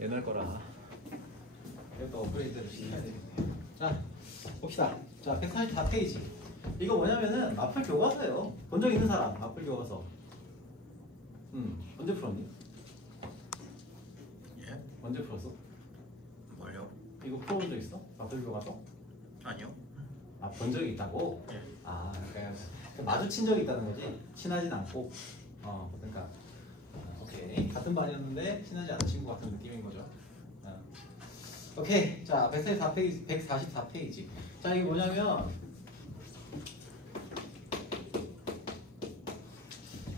옛날 거라. 이것도 업그레이드를 시켜야 되겠네요. 자, 봅시다. 자, 144페이지. 이거 뭐냐면은 마플 교과서예요. 본 적 있는 사람, 마플 교과서. 언제 풀었니? 예? 언제 풀었어? 뭘요? 이거 풀어본 적 있어? 마플 교과서? 아니요. 아, 본 적이 있다고? 예. 아, 그러니까 마주친 적이 있다는 거지? 친하진 않고. 그러니까 오케이. 같은 반이었는데 친하지 않은 친구 같은 느낌인 거죠. 오케이. 자, 144페이지. 자, 이게 뭐냐면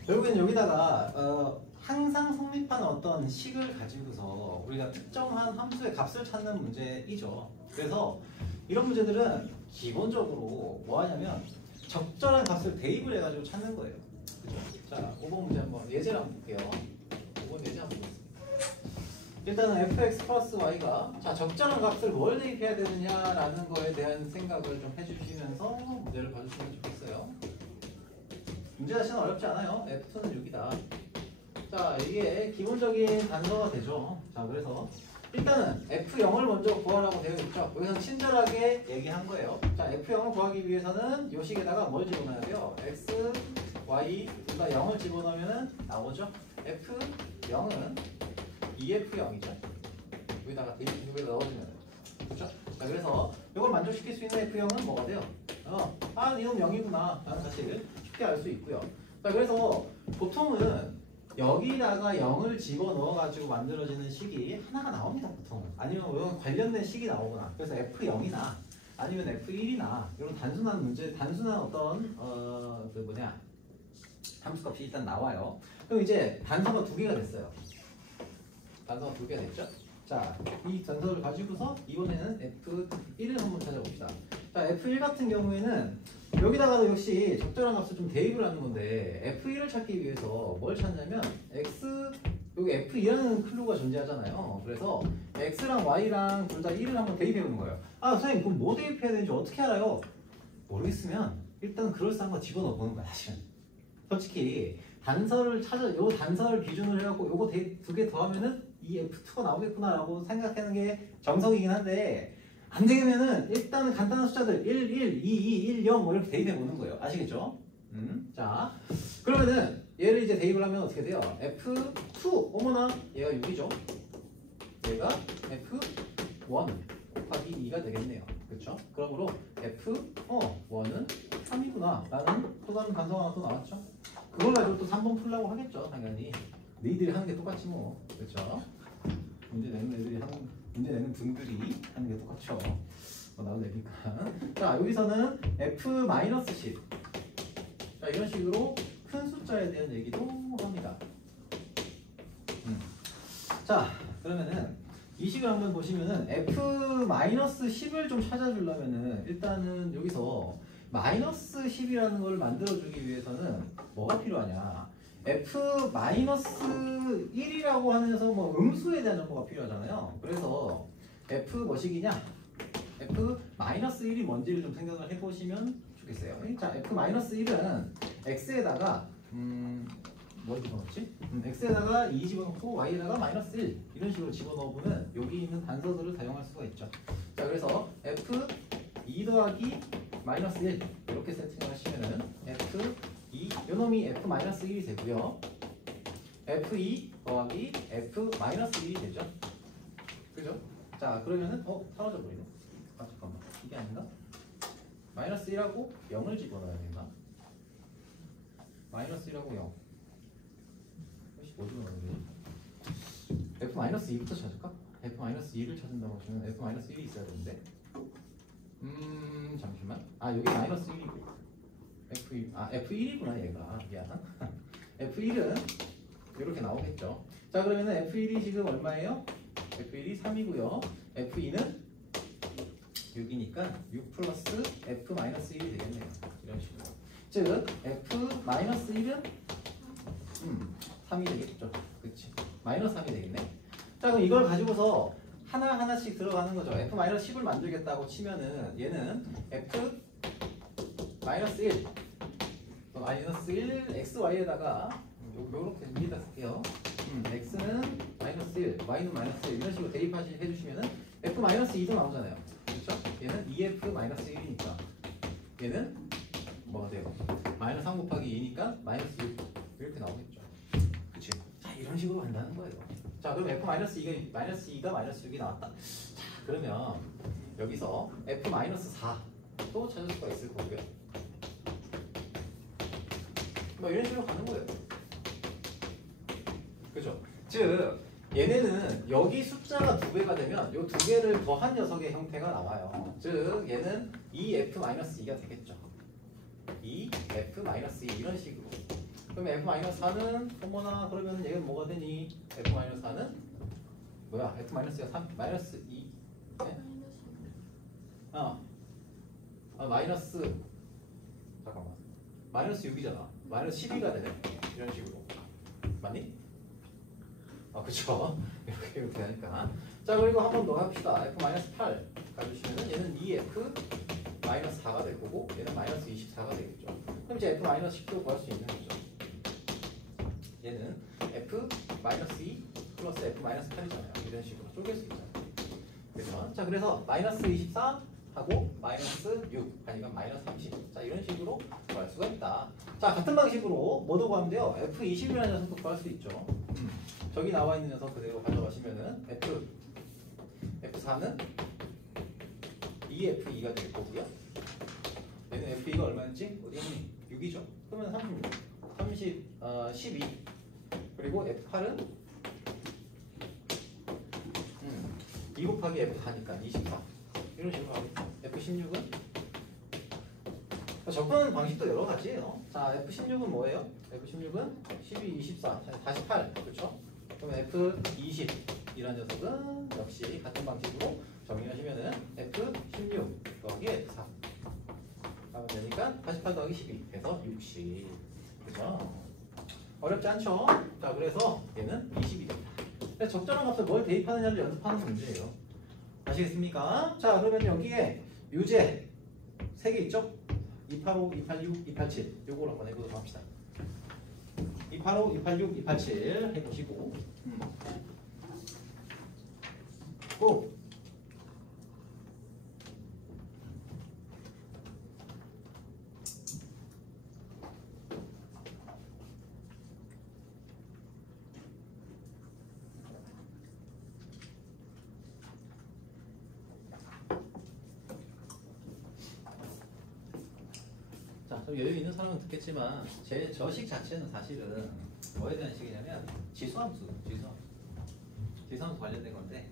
결국엔 여기다가 항상 성립하는 어떤 식을 가지고서 우리가 특정한 함수의 값을 찾는 문제이죠. 그래서 이런 문제들은 기본적으로 뭐 하냐면 적절한 값을 대입을 해가지고 찾는 거예요. 그죠? 자, 5번 문제 한번 예제를 한번 볼게요. 5번 예제 한번 보겠습니다. 일단은 fx 플러스 y가 자 적절한 값을 뭘 대입해야 되느냐라는 거에 대한 생각을 좀 해주시면서 문제를 봐주시면 좋겠어요. 문제 자체는 어렵지 않아요. f2는 6이다. 자, 이게 기본적인 단서가 되죠. 자, 그래서 일단은 f0을 먼저 구하라고 되어 있죠. 여기서 친절하게 얘기한 거예요. 자, f0을 구하기 위해서는 요 식에다가 뭘 집어넣어야 돼요? x, y 둘 다 0을 집어넣으면 나오죠. f0은 2f0이죠. 여기다가 여기다 넣어주면 그렇죠? 자, 그래서 이걸 만족시킬 수 있는 f0은 뭐가 돼요? 이놈 0이구나 라는 사실을 쉽게 알 수 있고요. 자, 그래서 보통은 여기다가 0을 집어넣어가지고 만들어지는 식이 하나가 나옵니다, 보통. 아니면 이런 관련된 식이 나오거나. 그래서 F0이나 아니면 F1이나 이런 단순한 문제, 단순한 어떤 함수값이 일단 나와요. 그럼 이제 단서가 2개가 됐어요. 단서가 2개가 됐죠? 자, 이 단서를 가지고서 이번에는 F1을 한번 찾아봅시다. 자, F1 같은 경우에는 여기다가도 역시 적절한 값을 좀 대입을 하는 건데 F1을 찾기 위해서 뭘 찾냐면 여기 F2라는 클루가 존재하잖아요. 그래서 X랑 Y랑 둘 다 1을 한번 대입해 보는 거예요. 아, 선생님 그럼 뭐 대입해야 되는지 어떻게 알아요? 모르겠으면 일단 그럴싸한 거 집어넣어 보는 거야, 사실은. 솔직히 단서를 요 단서를 기준으로 해갖고 요거 2개 더하면은 이 F2가 나오겠구나 라고 생각하는 게 정석이긴 한데 안 되면은 일단은 간단한 숫자들 1, 1, 2, 2, 1, 0 뭐 이렇게 대입해 보는 거예요. 아시겠죠? 자, 그러면은 얘를 이제 대입을 하면 어떻게 돼요? F2, 어머나 얘가 6이죠? 얘가 F1 곱하기 2가 되겠네요. 그렇죠? 그러므로 F1은 3이구나 라는 또 다른 단서가 하나 또 나왔죠? 그걸 가지고 또 3번 풀라고 하겠죠, 당연히. 너희들이 하는 게 똑같지 뭐. 그렇죠? 문제 내는 분들이 하는 게 똑같죠. 나도 되니까. 자, 여기서는 F-10. 자, 이런 식으로 큰 숫자에 대한 얘기도 합니다. 자, 그러면은 이 식을 한번 보시면은 F-10을 좀 찾아주려면은 일단은 여기서 -10이라는 걸 만들어주기 위해서는 뭐가 필요하냐? F-1이라고 하면서 뭐 음수에 대한 정보가 필요하잖아요. 그래서 F 뭐식이냐? F-1이 뭔지를 좀 생각을 해보시면 좋겠어요. 자, F-1은 X에다가 뭘 집어넣지? X에다가 2 집어넣고 Y에다가 -1 이런 식으로 집어넣어보면 여기 있는 단서들을 사용할 수가 있죠. 자, 그래서 F2 더하기 -1 이렇게 세팅을 하시면은 F2 요놈이 F-1이 되고요. F2 더하기 F-1이 되죠. 그죠? 자, 그러면은 사라져 버리네. 아, 잠깐만. 이게 아닌가? -1하고 0을 집어넣어야 되나? -1하고 0. 혹시 뭐 집어넣어야 되지? F-2부터 찾을까? F-2를 찾는다고 하시면 F-1이 있어야 되는데. 잠시만. 여기 -1이고. F1이구나, 얘가. 미안. F1은 이렇게 나오겠죠. 자, 그러면은 F1이 지금 얼마예요? F1이 3이고요. F2는 6이니까 6 플러스 F-1이 되겠네요. 이런 식으로. 즉, F-1은 3이 되겠죠. 그치? -3이 되겠네. 자, 그럼 이걸 가지고서 하나씩 들어가는 거죠. F-10을 만들겠다고 치면은 얘는 F-1 -1 XY에다가 요렇게 위에다 쓸게요. x는 마이너스 1, y는 마이너스 1 이런 식으로 대입해주시면은 f 마이너스 2도 나오잖아요. 그렇죠? 얘는 2f 마이너스 1이니까 얘는 뭐가 돼요? 마이너스 3 곱하기 2니까 마이너스 6 이렇게 나오겠죠. 그치? 자, 이런 식으로 한다는 거예요. 자, 그럼 f 마이너스 2가 마이너스 6이 나왔다. 자, 그러면 여기서 f 마이너스 4또 찾을 수가 있을 거고요. 뭐 이런 식으로 가는 거예요. 그죠? 즉 얘네는 여기 숫자가 2배가 되면 이 2개를 더한 녀석의 형태가 나와요. 즉 얘는 2f-2가 되겠죠. 2f-2 이런 식으로. 그럼 f-4는 어머나 그러면 얘는 뭐가 되니? f-4는 뭐야? f-가 3 마이너스 2. 네? 마이너스 잠깐만. 마이너스 6이잖아. 마이너스 12가 되네. 이런 식으로. 맞니? 그쵸. 이렇게 되니까. 자, 그리고 한 번 더 합시다. f-8 가주시면은 얘는 2f-4가 될 거고, 얘는 마이너스 24가 되겠죠. 그럼 이제 f-10도 구할 수 있는 거죠. 얘는 f-2 플러스 f-8이잖아요. 이런 식으로 쪼갤 수 있잖아요. 그죠? 자, 그래서 마이너스 24 하고 마이너스 6 아니면 마이너스 30. 자, 이런 식으로 구할 수가 있다. 자, 같은 방식으로 뭐도 구하면 돼요? f20이라는 녀석도 구할 수 있죠. 저기 나와 있는 녀석 그대로 가져가시면은 f4는 2f2가 될 거고요. 얘는 f2가 얼마였지? 어디 있니? 6이죠. 그러면 12 그리고 f8은 2 곱하기 f4니까 24 이런 식으로 하겠죠. f16은 접근하는 방식도 여러 가지예요. 자, f16은 뭐예요? f16은 12, 24, 48 그렇죠? 그럼 F20 이런 녀석은 역시 같은 방식으로 정리하시면은 F16 더하기 F4 하면 되니까 48 더하기 12 해서 60. 그죠? 어렵지 않죠? 자, 그래서 얘는 20이 됩니다. 적절한 값을 뭘 대입하느냐를 연습하는 문제예요. 아시겠습니까? 자, 그러면 여기에 유제 3개 있죠? 285, 286, 287 요걸 한번 해보도록 합시다. 285, 286, 287 해보시고 고! 자, 좀 여유 있는 사람은 듣겠지만 제 저식 자체는 사실은 뭐에 대한 식이냐면 지수함수 관련된 건데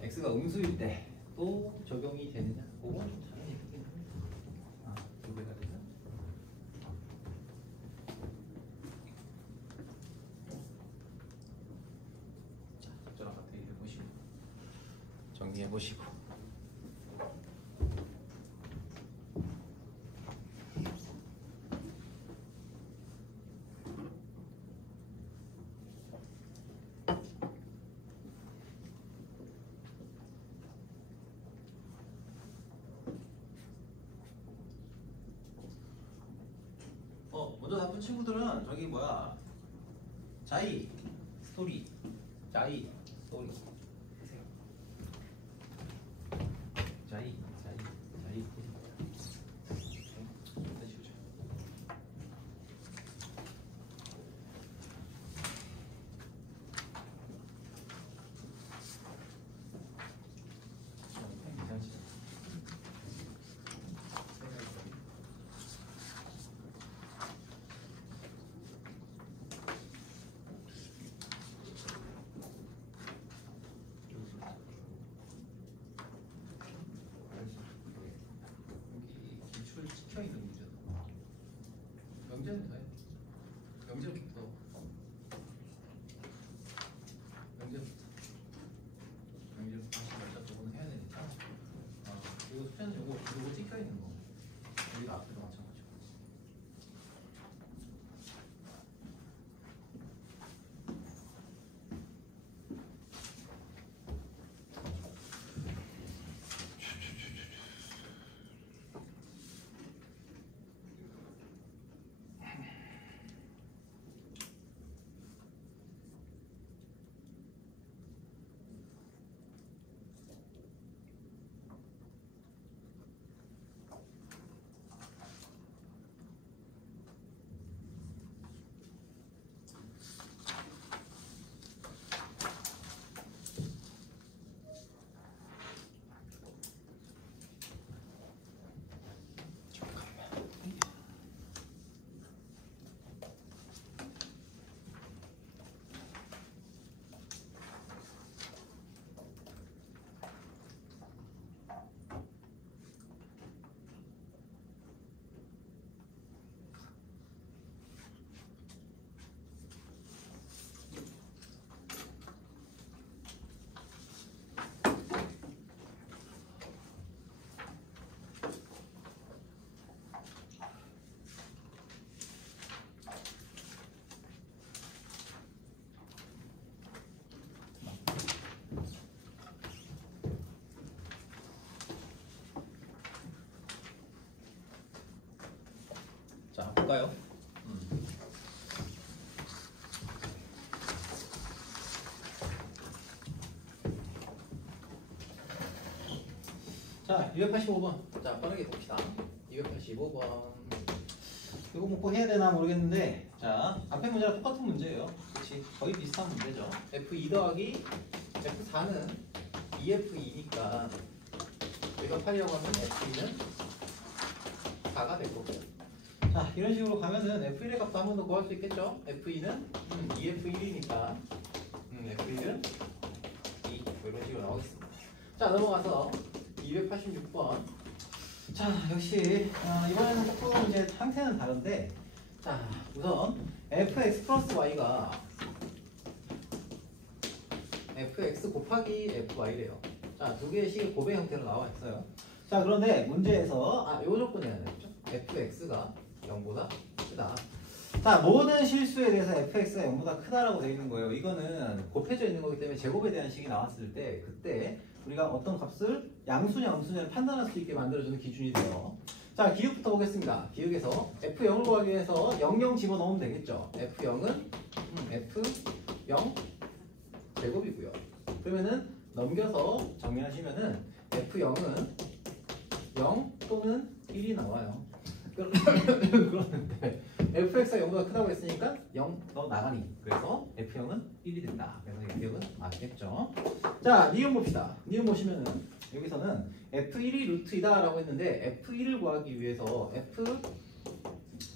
x가 음수일 때 또 적용이 되느냐 그건 좀 다른 얘기긴 합니다. 2배가 되면 자, 적절한 것 대입해보시고 정리해보시고 먼저 나쁜 친구들은 저기 뭐야 자이 스토리 자이 스토리 하세요. 자이 해주죠. 괜찮지? 여기 기출 찍혀있는 문제다. 영재는 돼. 영재부터 다시 살짝 저거는 해야 되니까 이거 숫자는 요거 찍혀있는 거 여기가 앞에도 마찬가지고 볼까요? 자, 285번. 자, 빠르게 봅시다. 285번. 이거 뭐 꼭 해야 되나 모르겠는데, 자, 앞에 문제랑 똑같은 문제예요. 그렇지? 거의 비슷한 문제죠. F2 더하기 F4는 2F2니까 우리가 파려고 하면 F2는 4가 될 거고요. 자, 이런 식으로 가면은 F1의 값도 한 번 더 구할 수 있겠죠? F2는 2F1이니까 F1은 2 이런 식으로 나오겠습니다. 자, 넘어가서 286번. 자, 역시 이번에는 조금 이제 상태는 다른데, 자, 우선 fx 플러스 y가 fx 곱하기 fy래요. 자, 두 개의 식이 곱의 형태로 나와 있어요. 자, 그런데 문제에서 요 조건이 해야 되겠죠? fx가 0보다 크다. 자, 모든 실수에 대해서 fx가 0보다 크다라고 되어 있는 거예요. 이거는 곱해져 있는 거기 때문에 제곱에 대한 식이 나왔을 때 그때 우리가 어떤 값을 양수냐 음수냐를 판단할 수 있게 만들어주는 기준이 돼요. 자, 기억부터 보겠습니다. 기억에서 F0을 구하기 위해서 00 집어넣으면 되겠죠. F0은 F0 제곱이고요. 그러면은 넘겨서 정리하시면은 F0은 0 또는 1이 나와요. 그런데 fx가 0보다 크다고 했으니까 0 더 나가니 그래서 f0은 1이 된다. 그래서 이 기억은 맞겠죠. 자, 니은 봅시다. 니은 보시면은 여기서는 f1이 루트이다 라고 했는데 f1을 구하기 위해서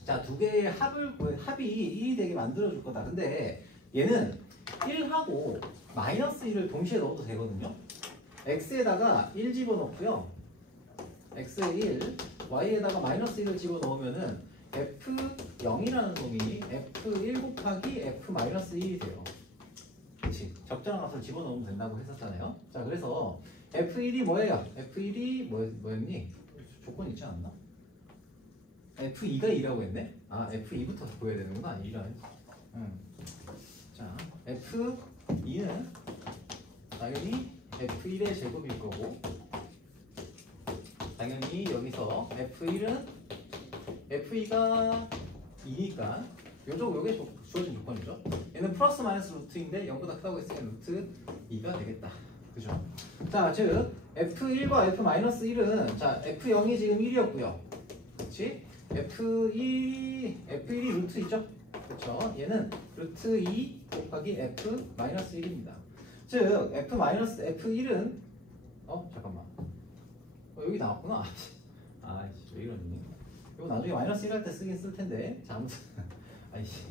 자, 두 개의 합이 1이 되게 만들어 줄 거다. 근데 얘는 1하고 마이너스 1을 동시에 넣어도 되거든요. x에다가 1 집어넣고요. x에 1, y에다가 마이너스 1을 집어넣으면은 f0이라는 놈이 f1 곱하기 f-1이 돼요. 그치? 적절한 값을 집어넣으면 된다고 했었잖아요. 자, 그래서 f1이 뭐예요? f1이 뭐였니? 조건 있지 않나? f2가 2라고 했네? 아, f2부터 보여야 되는구나. 이런. 자, f2는 당연히 f1의 제곱일 거고, 당연히 여기서 F1은 F2가 2니까 요게 주어진 조건이죠. 얘는 플러스 마이너스 루트인데 0보다 크다고 했으니까 루트 2가 되겠다. 그죠? 자, 즉 F1과 F-1은 자, F0이 지금 1이었고요. 그렇지? F1이 루트 2죠? 그렇죠? 얘는 루트 2 곱하기 F-1입니다. 즉 F-F1은 잠깐만. 여기 나왔구나. 아이씨, 왜 이러니? 이거 나중에 마이너스 1 할 때 쓰긴 쓸 텐데. 자, 아무튼. 아이씨,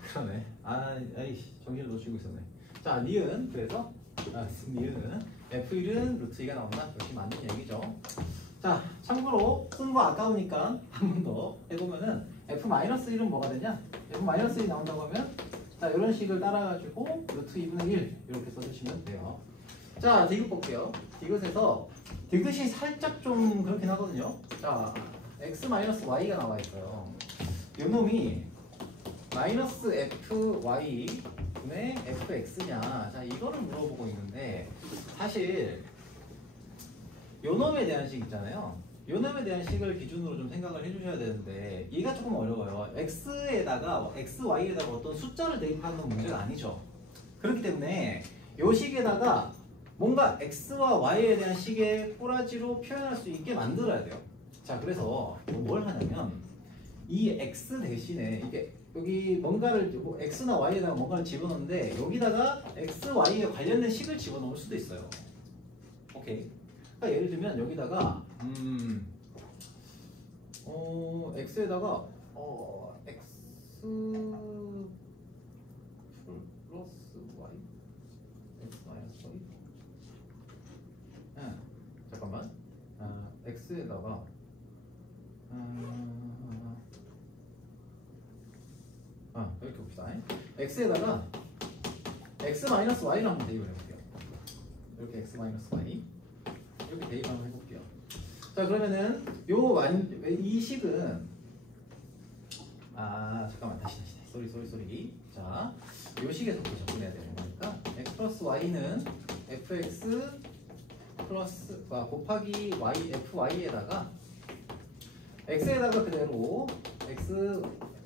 그러네. 아이씨, 정신을 놓치고 있었네. 자, 니은. 그래서, 니은은 F1은 루트 2가 나온다. 역시 맞는 얘기죠. 자, 참고로 쓴 거 아까우니까 한 번 더 해보면은 F-1은 뭐가 되냐? F-1이 나온다고 하면, 자, 이런 식을 따라가지고 루트 2분의 1 이렇게 써주시면 돼요. 자, 디귿 볼게요. 디귿에서 디귿이 살짝 좀 그렇긴 하거든요. 자, x-y가 나와 있어요. 이 놈이 마이너스 fy 분의 fx냐? 자, 이거를 물어보고 있는데 사실 요 놈에 대한 식 있잖아요. 요 놈에 대한 식을 기준으로 좀 생각을 해주셔야 되는데 얘가 조금 어려워요. x에다가 y에다가 어떤 숫자를 대입하는 문제가 아니죠. 그렇기 때문에 요 식에다가 뭔가 x와 y에 대한 식의 꼬라지로 표현할 수 있게 만들어야 돼요. 자, 그래서 뭘 하냐면 이 x 대신에 이게 여기 뭔가를 x나 y에다가 뭔가를 집어넣는데 여기다가 x, y에 관련된 식을 집어넣을 수도 있어요. 오케이. 그러니까 예를 들면 여기다가 x에다가 x 플러스 y x 마이너스 y 잠깐만. x에다가 이렇게 봅시다. x에다가 x-y를 한번 대입을 해볼게요. 이렇게 x-y 이렇게 대입 한번 해볼게요. 자, 그러면은 이 식은 잠깐만 다시 쏘리. 자, 요 식에서부터 접근해야 되는 거니까 x 플러스 y는 fx 플러스 곱하기 y fy에다가 x에다가 그대로 x,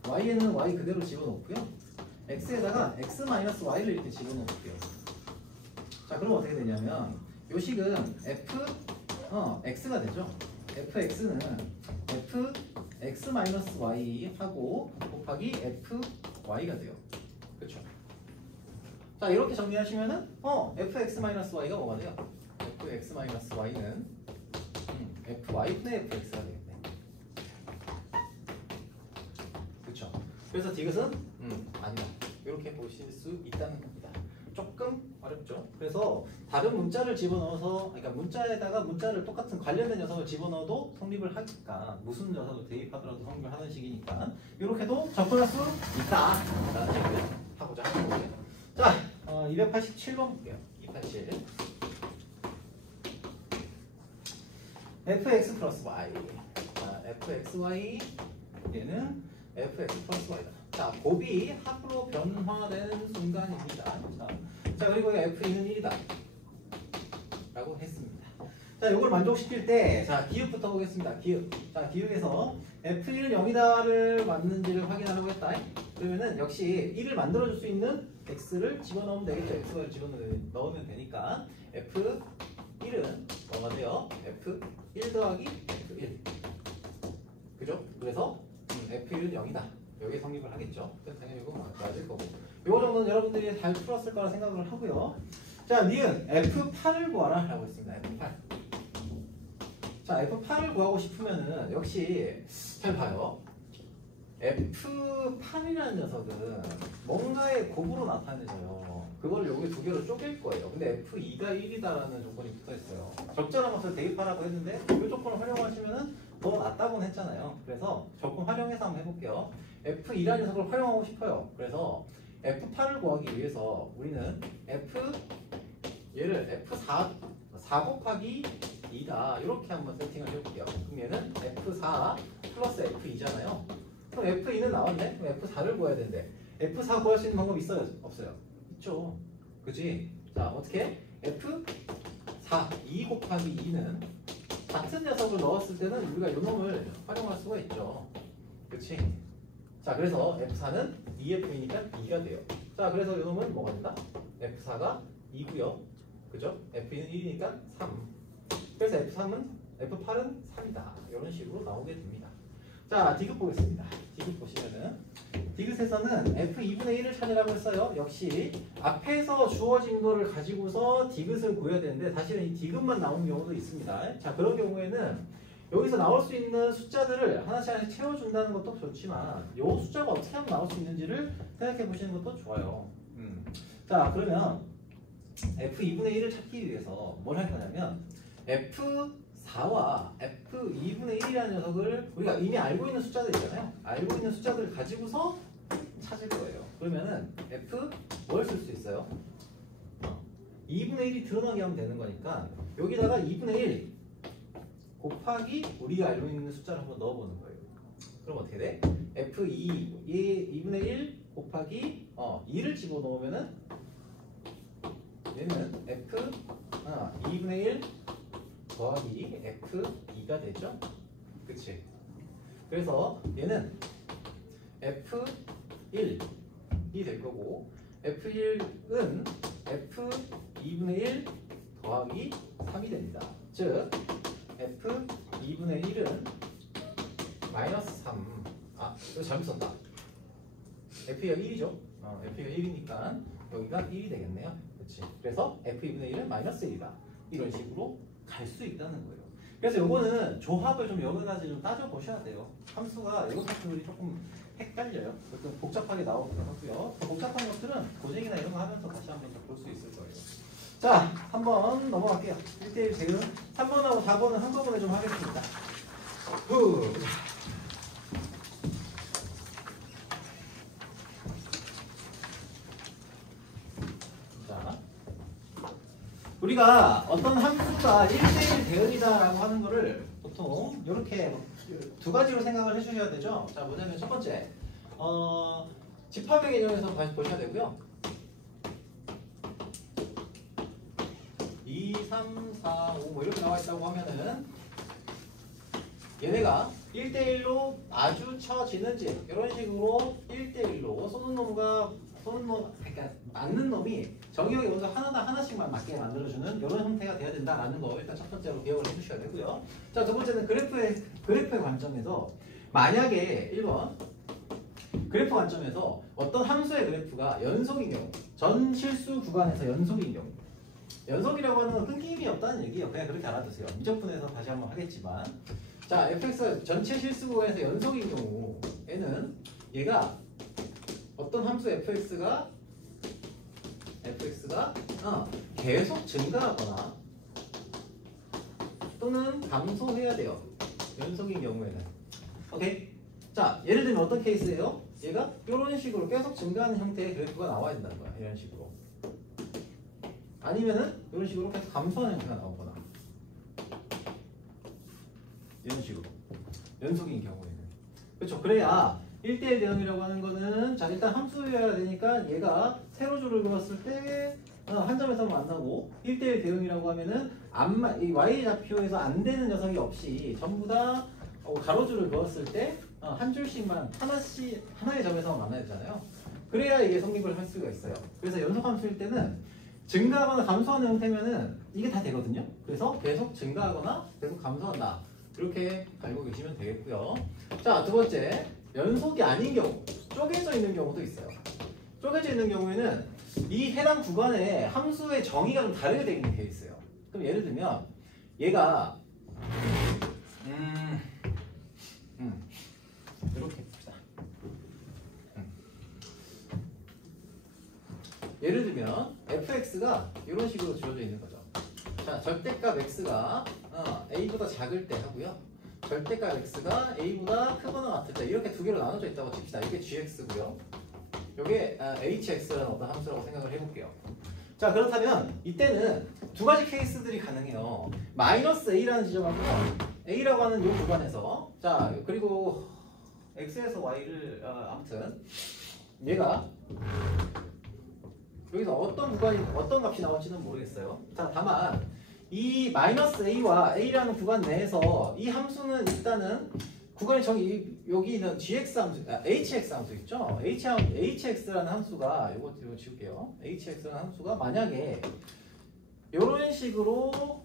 y에는 y 그대로 집어넣고요. x에다가 x-y를 이렇게 집어넣을게요. 자, 그럼 어떻게 되냐면 요 식은 x가 되죠. fx는 fx-y 하고 곱하기 fy가 돼요. 그렇죠? 자, 이렇게 정리하시면은 fx-y가 뭐가 돼요? fx-y는 fy분의 fx가 되겠네. 그렇죠? 그래서 디귿은 아니다. 이렇게 보실 수 있다는 겁니다. 조금 어렵죠. 그래서 다른 문자를 집어넣어서, 그러니까 문자에다가 문자를 똑같은 관련된 녀석을 집어넣어도 성립을 하니까, 무슨 녀석을 대입하더라도 성립을 하는 식이니까 이렇게도 접근할 수 있다라는 얘기를 하고자 하는 거고요. 자, 287번 볼게요. 287. fx 플러스 y. 자, fxy 얘는 fx 플러스 y다. 자, 곱이 합으로 변화되는 순간입니다. 자, 그리고 f2는 1이다 라고 했습니다. 자, 이걸 만족시킬 때, 자, 기읍부터 보겠습니다. 기읍. 자, 기읍에서 f1은 0이다를 맞는지를 확인하려고 했다. 그러면은 역시 1을 만들어줄 수 있는 x를 집어넣으면 되겠죠. x를 집어넣으면 되니까 f1은 뭐가 돼요? f1 더하기 f1. 그죠? 그래서 f1은 0이다. 여기에 성립을 하겠죠. 당연히 이거 맞을 거고. 이거 정도는 여러분들이 잘 풀었을 거라 생각을 하고요. 자, 니은 F8을 구하라 라고 했습니다. F8. 자, F8을 구하고 싶으면은 역시 잘 봐요. F8이라는 녀석은 뭔가의 곱으로 나타내져요. 그걸 여기 두 개로 쪼갤 거예요. 근데 F2가 1이다라는 조건이 붙어 있어요. 적절한 것을 대입하라고 했는데 이 조건을 활용하시면은 더 낫다고는 했잖아요. 그래서 조건 활용해서 한번 해볼게요. F2라는 녀석을 활용하고 싶어요. 그래서 F8을 구하기 위해서 우리는 얘를 F4 곱하기 2다 이렇게 한번 세팅을 해볼게요. 그럼 얘는 F4 플러스 F2잖아요. 그럼 F2는 나왔네? 그럼 F4를 구해야 되는데 F4 구할 수 있는 방법 있어요? 없어요? 있죠. 그치? 자, 어떻게? F4 2 곱하기 2는 같은 녀석을 넣었을 때는 우리가 이 놈을 활용할 수가 있죠. 그치? 자, 그래서 F4는 2F이니까 2가 돼요. 자, 그래서 이 놈은 뭐가 된다? F4가 2고요. 그죠? F는 1이니까 3. 그래서 F8은 3이다. 이런 식으로 나오게 됩니다. 자, 디귿 보겠습니다. 디귿 보시면은 디귿에서는 F2분의 1을 찾으라고 했어요. 역시 앞에서 주어진 거를 가지고서 디귿을 구해야 되는데 사실은 이 디귿만 나오는 경우도 있습니다. 자, 그런 경우에는 여기서 나올 수 있는 숫자들을 하나씩 채워준다는 것도 좋지만 이 숫자가 어떻게 하면 나올 수 있는지를 생각해 보시는 것도 좋아요. 자, 그러면 F2분의 1을 찾기 위해서 뭘 할 거냐면 F4와 F2분의 1이라는 녀석을 우리가 이미 알고 있는 숫자들 있잖아요. 알고 있는 숫자들을 가지고서 찾을 거예요. 그러면은 F 뭘 쓸 수 있어요? 2분의 1이 드러나게 하면 되는 거니까 여기다가 2분의 1 곱하기 우리가 알고 있는 숫자를 한번 넣어보는 거예요. 그럼 어떻게 돼? F2, 2분의 1 곱하기 2를 집어넣으면은 얘는 F 2분의 1 더하기 F2가 되죠? 그치? 그래서 얘는 F1이 될 거고 F1은 F2분의 1 더하기 3이 됩니다. 즉 F2분의 1은 마이너스 3. 이거 잘못 썼다. F가 1이죠? F가 1이니까 여기가 1이 되겠네요. 그치? 그래서 F2분의 1은 마이너스 1이다. 이런 식으로 갈 수 있다는 거예요. 그래서 요거는 조합을 좀 여러 가지 좀 따져보셔야 돼요. 함수가 이것 같은 조금 헷갈려요. 보통 복잡하게 나오기도 하고요. 더 복잡한 것들은 고쟁이나 이런 거 하면서 다시 한번 더 볼 수 있을 거예요. 자, 3번 넘어갈게요. 1대1 대응. 3번하고 4번은 한꺼번에 좀 하겠습니다. 후. 자, 우리가 어떤 함수가 1대1 대응이다라고 하는 거를 보통 이렇게 두 가지로 생각을 해주셔야 되죠. 자, 뭐냐면 첫 번째, 집합의 개념에서 다시 보셔야 되고요. 2, 3, 4, 5 뭐 이렇게 나와 있다고 하면은 얘네가 1대1로 마주쳐지는지 이런 식으로 1대1로 쏘는 놈과 그러니까 맞는 놈이 정의역에 먼저 하나씩만 맞게 만들어주는 이런 형태가 돼야 된다라는 거 일단 첫 번째로 기억을 해주셔야 되고요. 자, 두 번째는 그래프의 관점에서 만약에 1번 그래프 관점에서 어떤 함수의 그래프가 연속인 경우 전 실수 구간에서 연속인 경우 연속이라고 하는 건 끊김이 없다는 얘기예요. 그냥 그렇게 알아두세요. 미적분에서 다시 한번 하겠지만 자, fx가 전체 실수 구간에서 연속인 경우에는 얘가 어떤 함수 fx가 계속 증가하거나 또는 감소해야 돼요. 연속인 경우에는. 오케이? 자, 예를 들면 어떤 케이스예요? 얘가 이런 식으로 계속 증가하는 형태의 그래프가 나와야 된다는 거야. 이런 식으로. 아니면은 이런 식으로 계속 감소하는 형태가 나오거나 이런 식으로 연속인 경우에는. 그렇죠? 그래야 1대1 대응이라고 하는 거는 자, 일단 함수여야 되니까 얘가 세로줄을 그었을 때 한 점에서 만나고 1대1 대응이라고 하면은 이 y좌표에서 안 되는 녀석이 없이 전부 다 가로줄을 그었을 때 한 줄씩만 하나의 점에서 만나야 되잖아요. 그래야 이게 성립을 할 수가 있어요. 그래서 연속 함수일 때는 증가하거나 감소하는 형태면은 이게 다 되거든요. 그래서 계속 증가하거나 계속 감소한다. 이렇게 알고 계시면 되겠고요. 자, 두 번째. 연속이 아닌 경우, 쪼개져 있는 경우도 있어요. 쪼개져 있는 경우에는 이 해당 구간에 함수의 정의가 좀 다르게 되어 있는 케이스예요. 그럼 예를 들면 얘가 이렇게 봅시다. 예를 들면 fx가 이런 식으로 주어져 있는 거죠. 자, 절대값 x가 a보다 작을 때 하고요. 절대값 x가 a보다 크거나 같을 때 이렇게 두 개로 나눠져 있다고 칩시다. 이게 gx고요. 이게 hx라는 어떤 함수라고 생각을 해볼게요. 자, 그렇다면 이때는 두 가지 케이스들이 가능해요. 마이너스 a라는 지점하고 a라고 하는 이 구간에서 자, 그리고 x에서 y를 아무튼 얘가 여기서 어떤 값이 나올지는 모르겠어요. 자, 다만 이 마이너스 a와 a라는 구간 내에서 이 함수는 일단은 구간의 정의 여기 있는 gx 함수, hx 함수 있죠? hx라는 함수가 이거 지울게요. hx라는 함수가 만약에 이런 식으로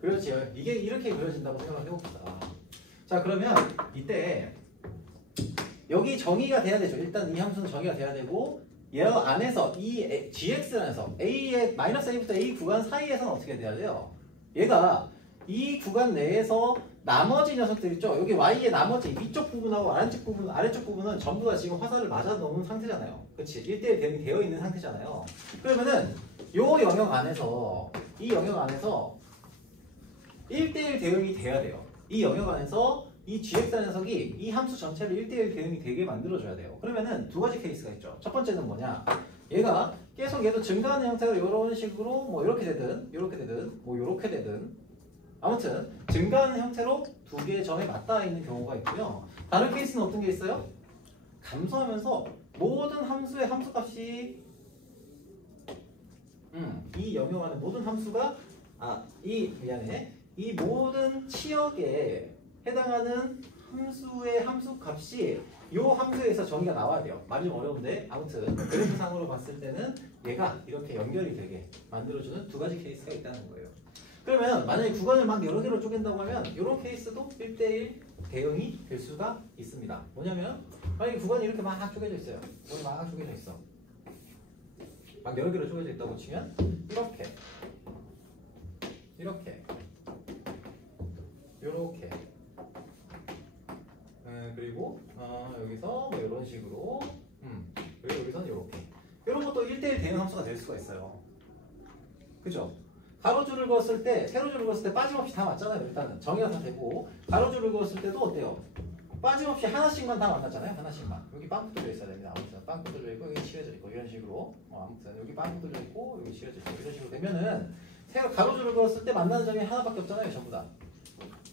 그렇지, 이게 이렇게 그려진다고 생각을 해봅시다. 자, 그러면 이때 여기 정의가 돼야 되죠. 일단 이 함수는 정의가 돼야 되고 얘 안에서 이 gx 안에서 a의 마이너스 a부터 a 구간 사이에서는 어떻게 돼야 돼요? 얘가 이 구간 내에서 나머지 녀석들 있죠? 여기 y의 나머지 위쪽 부분하고 아래쪽 부분은 전부 다 지금 화살을 맞아 놓은 상태잖아요. 그렇지? 1대1 대응이 되어 있는 상태잖아요. 그러면은 요 영역 안에서 이 영역 안에서 1대1 대응이 돼야 돼요. 이 영역 안에서 이 gx 녀석이 이 함수 전체를 1대1 대응이 되게 만들어줘야 돼요. 그러면은 두 가지 케이스가 있죠. 첫 번째는 뭐냐? 얘가 계속 얘도 증가하는 형태로 이런 식으로 뭐 이렇게 되든 뭐 이렇게 되든 아무튼 증가하는 형태로 두 개의 점에 맞닿아 있는 경우가 있고요. 다른 케이스는 어떤 게 있어요? 감소하면서 모든 함수의 함수값이 이 영역 안에 모든 함수가 이 모든 치역에 해당하는 함수의 함수값이 이 함수에서 정의가 나와야 돼요. 말이 좀 어려운데 아무튼 그래프상으로 봤을 때는 얘가 이렇게 연결이 되게 만들어주는 두 가지 케이스가 있다는 거예요. 그러면 만약에 구간을 막 여러 개로 쪼갠다고 하면 이런 케이스도 1대1 대응이 될 수가 있습니다. 뭐냐면 만약에 구간이 이렇게 막 쪼개져 있어요. 여기 막 쪼개져 있어. 막 여러 개로 쪼개져 있다고 치면 이렇게 그리고 여기서 뭐 이런 식으로 그리고 여기서는 이렇게 이런 것도 1대1 대응 함수가 될 수가 있어요. 그죠? 가로줄을 그었을 때 세로줄을 그었을 때 빠짐없이 다 맞잖아요. 일단은 정의가 다 되고 가로줄을 그었을 때도 어때요? 빠짐없이 하나씩만 다 만났잖아요. 하나씩만. 여기 빵꾸 뚫려 있어야 됩니다. 아무튼 빵꾸 뚫려 있고 여기 칠해져 있고 이런 식으로 아무튼 여기 빵꾸 뚫려 있고 여기 칠해져 있고 이런 식으로 되면은 가로줄을 그었을 때 만나는 점이 하나밖에 없잖아요. 전부 다.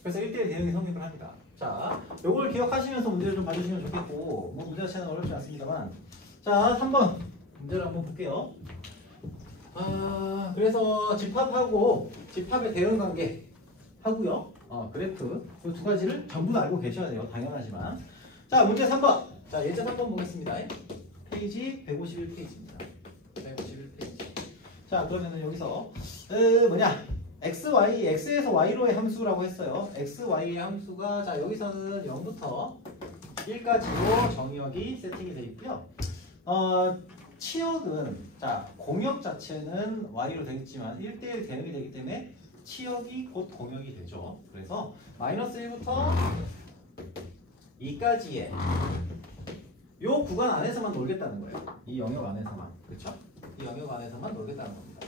그래서 1대1 대응이 성립을 합니다. 자, 요걸 기억하시면서 문제를 좀 봐주시면 좋겠고 뭐 문제 자체는 어렵지 않습니다만 자, 3번 문제를 한번 볼게요. 그래서 집합의 대응 관계 하고요. 그래프 이 두 가지를 전부 다 알고 계셔야 돼요. 당연하지만. 자, 문제 3번. 자, 예제 3번 보겠습니다. 페이지 151페이지입니다. 151페이지. 자, 그러면은 여기서 x, y, x에서 y로의 함수라고 했어요. x, y의 함수가 자 여기서는 0부터 1까지로 정의역이 세팅이 되어 있고요. 치역은 자 공역 자체는 y로 되겠지만 1대1 대응이 되기 때문에 치역이 곧 공역이 되죠. 그래서 마이너스 1부터 2까지의 요 구간 안에서만 놀겠다는 거예요. 이 영역 안에서만. 그렇죠? 이 영역 안에서만 놀겠다는 겁니다.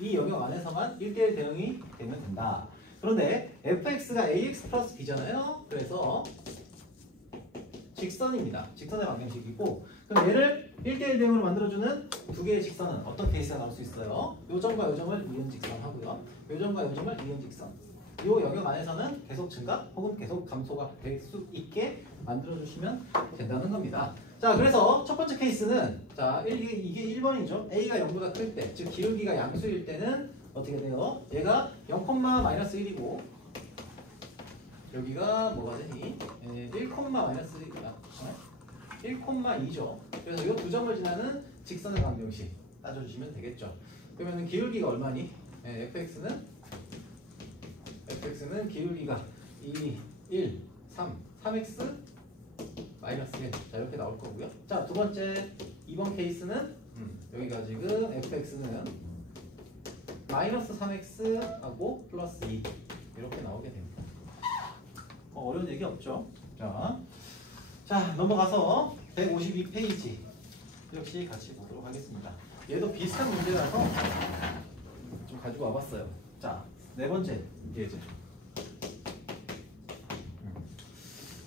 이 영역 안에서만 1대1 대응이 되면 된다. 그런데 fx가 ax 플러스 b잖아요. 그래서 직선입니다. 직선의 방정식이고 그럼 얘를 1대1 대응으로 만들어주는 두 개의 직선은 어떤 케이스가 나올 수 있어요? 요 점과 요 점을 이은 직선 하고요. 요 점과 요 점을 이은 직선. 요 영역 안에서는 계속 증가 혹은 계속 감소가 될 수 있게 만들어주시면 된다는 겁니다. 자, 그래서 첫 번째 케이스는 자 이게 1번이죠. a가 0보다 클 때, 즉 기울기가 양수일 때는 어떻게 돼요? 얘가 0,-1이고 여기가 뭐가 되니? 1,-1이죠. 그래서 이 두 점을 지나는 직선의 방정식 따져주시면 되겠죠. 그러면 기울기가 얼마니? fx는 기울기가 2, 1, 3x 마이너스 1. 자, 이렇게 나올 거고요. 자, 두 번째 2번 케이스는 여기가 지금 fx는 마이너스 3x 하고 플러스 2 이렇게 나오게 됩니다. 어려운 얘기 없죠? 자, 넘어가서 152페이지 역시 같이 보도록 하겠습니다. 얘도 비슷한 문제라서 좀 가지고 와봤어요. 자, 네 번째 예제.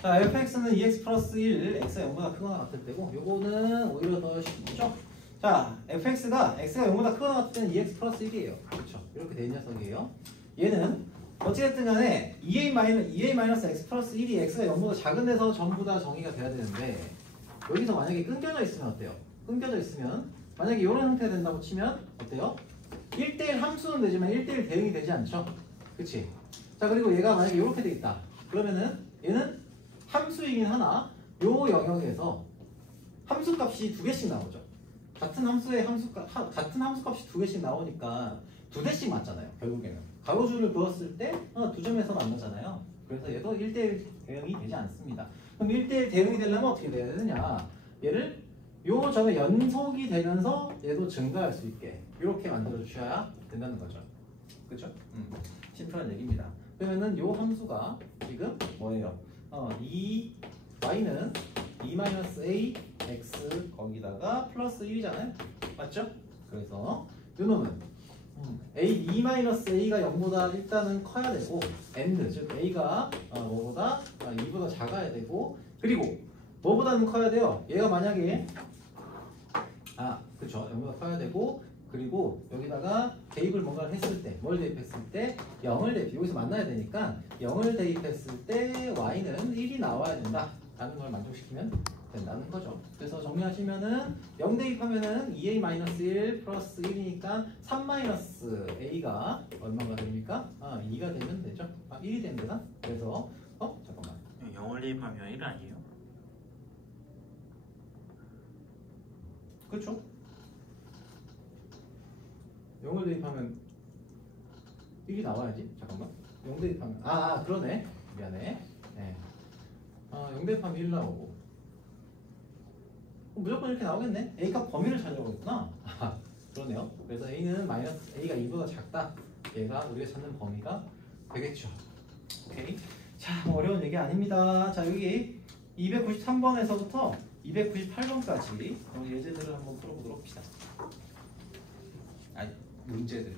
자, fx는 2x 플러스 1, x가 0보다 크거나 같을 때고 요거는 오히려 더 쉽죠? 자, fx가 x가 0보다 크거나 같을 때는 2x 플러스 1이에요. 그렇죠? 이렇게 된 녀석이에요. 얘는 어찌됐든 간에 2a-x 플러스 1이 x가 0보다 작은 데서 전부 다 정의가 돼야 되는데 여기서 만약에 끊겨져 있으면 어때요? 끊겨져 있으면 만약에 이런 형태가 된다고 치면 어때요? 1대1 함수는 되지만 1대1 대응이 되지 않죠? 그치? 자, 그리고 얘가 만약에 이렇게 돼 있다. 그러면은 얘는 함수이긴 하나 요 영역에서 함수값이 두 개씩 나오죠. 같은 함수값이 두 개씩 나오니까 두 대씩 맞잖아요. 결국에는 가로줄을 그었을 때 두 점에서 만나잖아요. 그래서 얘도 1대1 대응이 되지 않습니다. 그럼 1대1 대응이 되려면 어떻게 돼야 되느냐? 얘를 요 점에 연속이 되면서 얘도 증가할 수 있게 이렇게 만들어 주셔야 된다는 거죠. 그렇죠? 심플한 얘기입니다. 그러면은 요 함수가 지금 뭐예요? y는 2-a x 거기다가 플러스 1이잖아요. 맞죠? 그래서 요 놈은2-a가 0보다 일단은 커야 되고 and 즉 a가 뭐보다 2보다 작아야 되고 그리고 뭐보다는 커야 돼요. 얘가 만약에 그쵸 0보다 커야 되고 그리고 여기다가 대입을 뭔가를 했을 때 뭘 대입했을 때 0을 대입 여기서 만나야 되니까 0을 대입했을 때 y는 1이 나와야 된다 라는 걸 만족시키면 된다는 거죠. 그래서 정리하시면은 0 대입하면은 2a-1 플러스 1이니까 3-a가 얼마가 됩니까? 2가 되면 되죠. 1이 되면 되나? 그래서 잠깐만 0을 대입하면 1 아니에요? 그렇죠? 0을 대입하면 1이 나와야지. 잠깐만. 0 대입하면 그러네. 미안해. 네. 0 대입하면 1 나오고 무조건 이렇게 나오겠네. A값 범위를 찾으려고 했구나. 그러네요. 그래서 A는 마이너스 A가 2보다 작다. 얘가 우리가 찾는 범위가 되겠죠. 오케이. 자, 어려운 얘기 아닙니다. 자, 여기 293번에서부터 298번까지 예제들을 한번 풀어보도록 합시다. 문제들.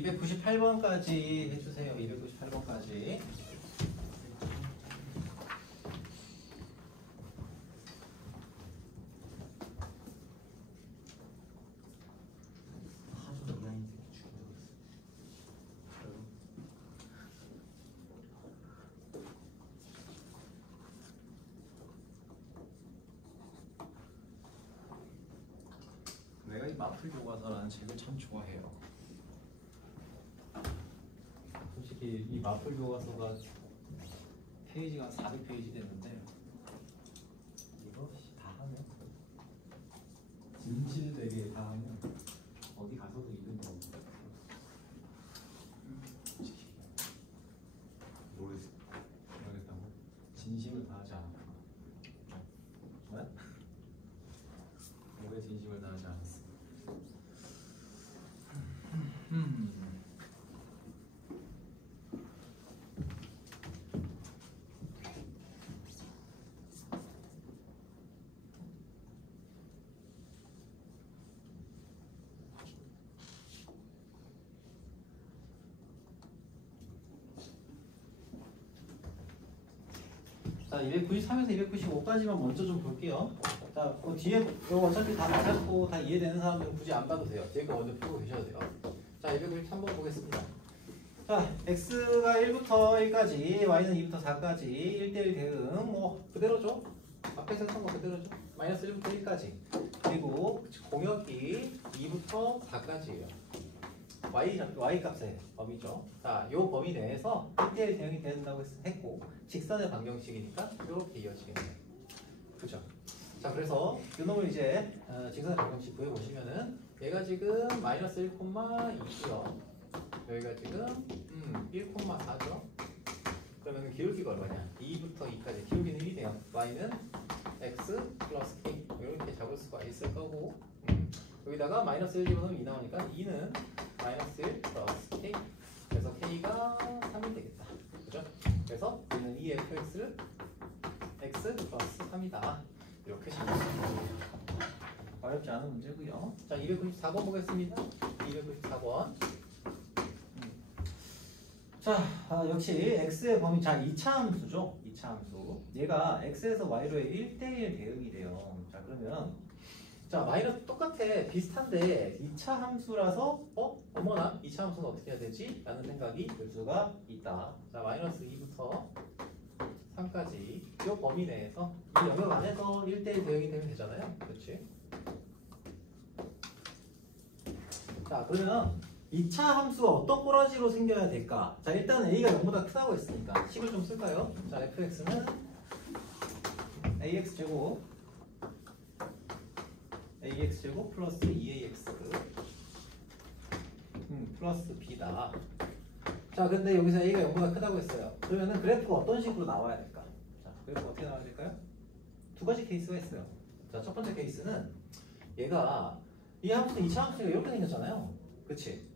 298번까지 해주세요. 298번까지. 내가 이 마플 교과서라는 책을 참 좋아해요. 솔직히 이 마플 교과서가 페이지가 400페이지 됐는데 이거 다 하면 진실되게 다 하면 어디 가서도 읽은 거 없는 솔직히 모르겠다고? 진심을 다하지 않았구나. 왜? 왜 진심을 다하지 않았어? 자, 293에서 295까지만 먼저 좀 볼게요. 자, 그 뒤에 이거 어차피 다 맞았고 다 이해되는 사람들은 굳이 안 봐도 돼요. 뒤에 거 먼저 풀고 계셔도 돼요. 자, 293번 보겠습니다. 자, x가 1부터 1까지, y는 2부터 4까지, 1대1 대응, 뭐 그대로죠. 앞에서 했던 거 그대로죠. 마이너스 1부터 1까지. 그리고 공역이 2부터 4까지예요. y 값의 범위죠. 자, 요 범위 내에서 1대1 대응이 된다고 했고, 직선의 방정식이니까 이렇게 이어지겠네요. 그죠? 자, 그래서 이 놈을 이제 직선의 방정식 구해보시면은 얘가 지금 마이너스 1,2고요. 여기가 지금 1,4죠. 그러면 기울기가 얼마냐? 2부터 2까지 기울기는 1이네요. y는 x 플러스 k 이렇게 잡을 수가 있을 거고, 여기다가 마이너스 1 집어넣으면 2 나오니까 2는 마이너스 1 플러스 k, 그래서 k가 3이 되겠다. 그죠? 그래서 우리는 이 fx를 x 플러스 3이다. 이렇게 잡을 수 있습니다. 어렵지 않은 문제고요. 자, 294번 보겠습니다. 294번. 자, 역시 x의 범위, 자, 2차 함수죠. 2차 함수. 얘가 x에서 y로의 1대1 대응이 돼요. 자, 그러면 자, 마이너스 똑같아. 비슷한데 2차 함수라서 어머나 2차 함수는 어떻게 해야 되지? 라는 생각이 들 수가 있다. 자, 마이너스 2부터 3까지 이 범위 내에서 이 영역 안에서 1대1 대응이 되면 되잖아요. 그렇지? 자, 그러면 2차 함수가 어떤 꼬라지로 생겨야 될까? 자, 일단 a가 0보다 크다고 했으니까 식을 좀 쓸까요? 자, fx는 ax제곱 플러스 2ax 플러스 b다. 자, 근데 여기서 a가 0보다 크다고 했어요. 그러면은 그래프가 어떤 식으로 나와야 될까? 자, 그래프가 어떻게 나와야 될까요? 두 가지 케이스가 있어요. 자, 첫 번째 케이스는 얘가 이 함수는 2차 함수가 이렇게 생겼잖아요. 그치?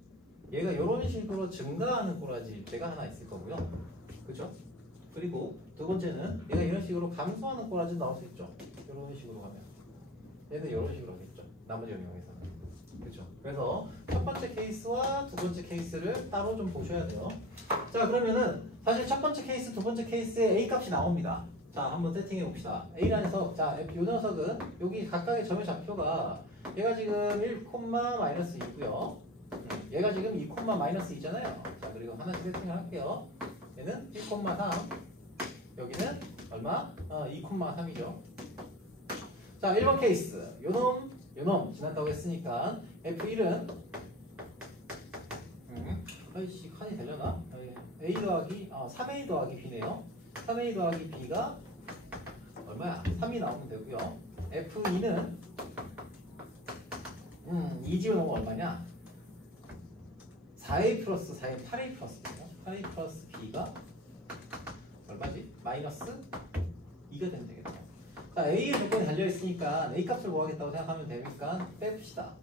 얘가 이런 식으로 증가하는 꼬라지일 때가 하나 있을 거고요. 그죠? 그리고 두 번째는 얘가 이런 식으로 감소하는 꼬라지 나올 수 있죠. 이런 식으로 가면. 얘는 이런 식으로 하겠죠. 나머지 영역에서는. 그죠? 그래서 첫 번째 케이스와 두 번째 케이스를 따로 좀 보셔야 돼요. 자, 그러면은 사실 첫 번째 케이스, 두 번째 케이스에 a 값이 나옵니다. 자, 한번 세팅해 봅시다. A란에서, 자, 이 녀석은 여기 각각의 점의 좌표가 얘가 지금 1, 마이너스 2고요. 얘가 지금 2, 마이너스 2잖아요. 자, 그리고 하나씩 세팅을 할게요. 얘는 1,3, 여기는 얼마? 2,3이죠. 자, 1번 케이스. 요놈 지났다고 했으니까 F1은 아이씨, 칸이 되려나? A 더하기 3A 더하기 B네요. 3A 더하기 B가 얼마야? 3이 나오면 되고요. F2는 2 집어넣으면 얼마냐? 4A 플러스 4A 8A 플러스네요. 8A 플러스 B가 얼마지? 마이너스 2가 되면 되겠죠. 자, A의 조건이 달려있으니까 A 값을 구하겠다고 생각하면 되니까 뺍시다.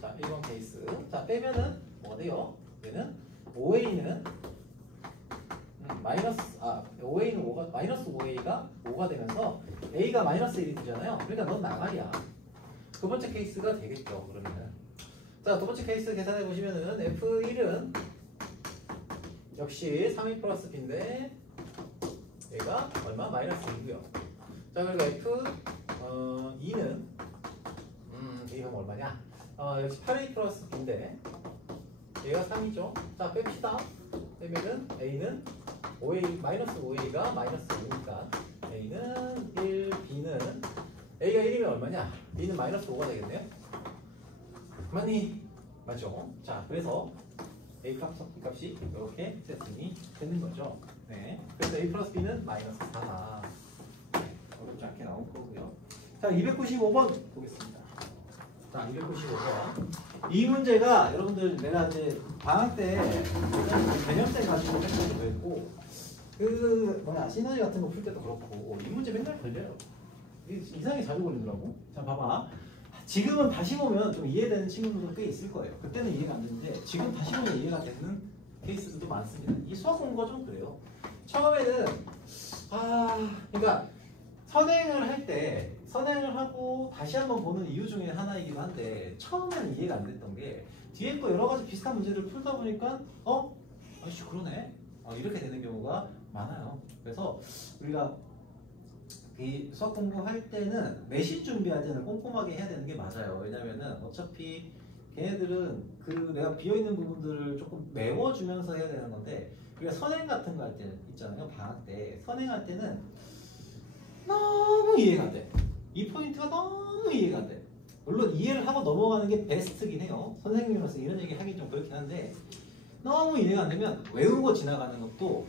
자, 1번 케이스. 자, 빼면은 뭐가 돼요? 얘는 5A는 OA는 5가, 마이너스 5A가 5가 되면서 A가 마이너스 1이 되잖아요. 그러니까 넌 나가리야. 두 번째 케이스가 되겠죠, 그러면은. 자, 두 번째 케이스 계산해 보시면은 F1은 역시 3이 플러스 B인데 얘가 얼마? 마이너스 2고요. 자, 그리고 F2는 이건 얼마냐? 역시 8A 플러스 B인데 얘가 3이죠. 자, 뺍시다. 빼면은 A는 5A 마이너스 5A가 마이너스 5니까 A는 1, B는 A가 1이면 얼마냐? B는 마이너스 5가 되겠네요. 맞니? 맞죠? 자, 그래서 A 값이 이렇게 세팅이 되는 거죠. 네. 그래서 A 플러스 B는 마이너스 4가 어렵지 않게 나온 거고요. 자, 295번 보겠습니다. 자, 295번. 이 문제가 여러분들 내가 이제 방학 때 개념생 가지고 했던 거 있고 시너지 같은 거 풀 때도 그렇고 이 문제 맨날 걸려요. 이상하게 자주 걸리더라고. 자, 봐봐. 지금은 다시 보면 좀 이해되는 친구들도 꽤 있을 거예요. 그때는 이해가 안 되는데 지금 다시 보면 이해가 되는 케이스들도 많습니다. 이 수학 공부가 좀 그래요. 처음에는 그러니까 선행을 하고 다시 한번 보는 이유 중에 하나이기도 한데 처음에는 이해가 안 됐던 게 뒤에 거 여러 가지 비슷한 문제들을 풀다 보니까 아씨 그러네 이렇게 되는 경우가 많아요. 그래서 우리가 이 수학 공부할 때는 내신 준비할 때는 꼼꼼하게 해야 되는 게 맞아요. 왜냐면은 어차피 걔네들은 내가 비어있는 부분들을 조금 메워주면서 해야 되는 건데 우리가 선행 같은 거 할 때 있잖아요. 방학 때 선행할 때는 너무 이해가 안 돼. 이 포인트가 너무 이해가 안 돼. 물론 이해를 하고 넘어가는 게 베스트긴 해요. 선생님으로서 이런 얘기 하긴 좀 그렇긴 한데 너무 이해가 안 되면 외우고 지나가는 것도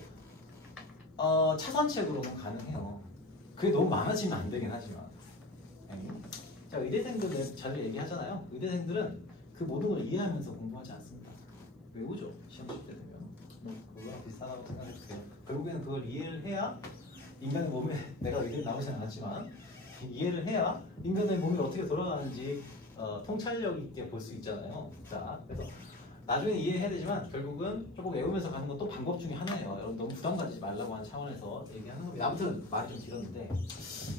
차선책으로는 가능해요. 그게 너무 많아지면 안 되긴 하지만. 자, 의대생들 자주 얘기하잖아요. 의대생들은 그 모든 걸 이해하면서 공부하지 않습니다. 외우죠. 시험칠 때 되면. 그거랑 비슷하다고 생각해주세요. 결국에는 그걸 이해를 해야 인간의 몸에 내가 의대에 나오진 않았지만 이해를 해야 인간의 몸이 어떻게 돌아가는지 통찰력 있게 볼 수 있잖아요. 자, 그래서 나중에 이해해야 되지만 결국은 조금 외우면서 가는 것도 방법 중에 하나예요. 여러분 너무 부담 가지지 말라고 하는 차원에서 얘기하는 겁니다. 아무튼 말이 좀 길었는데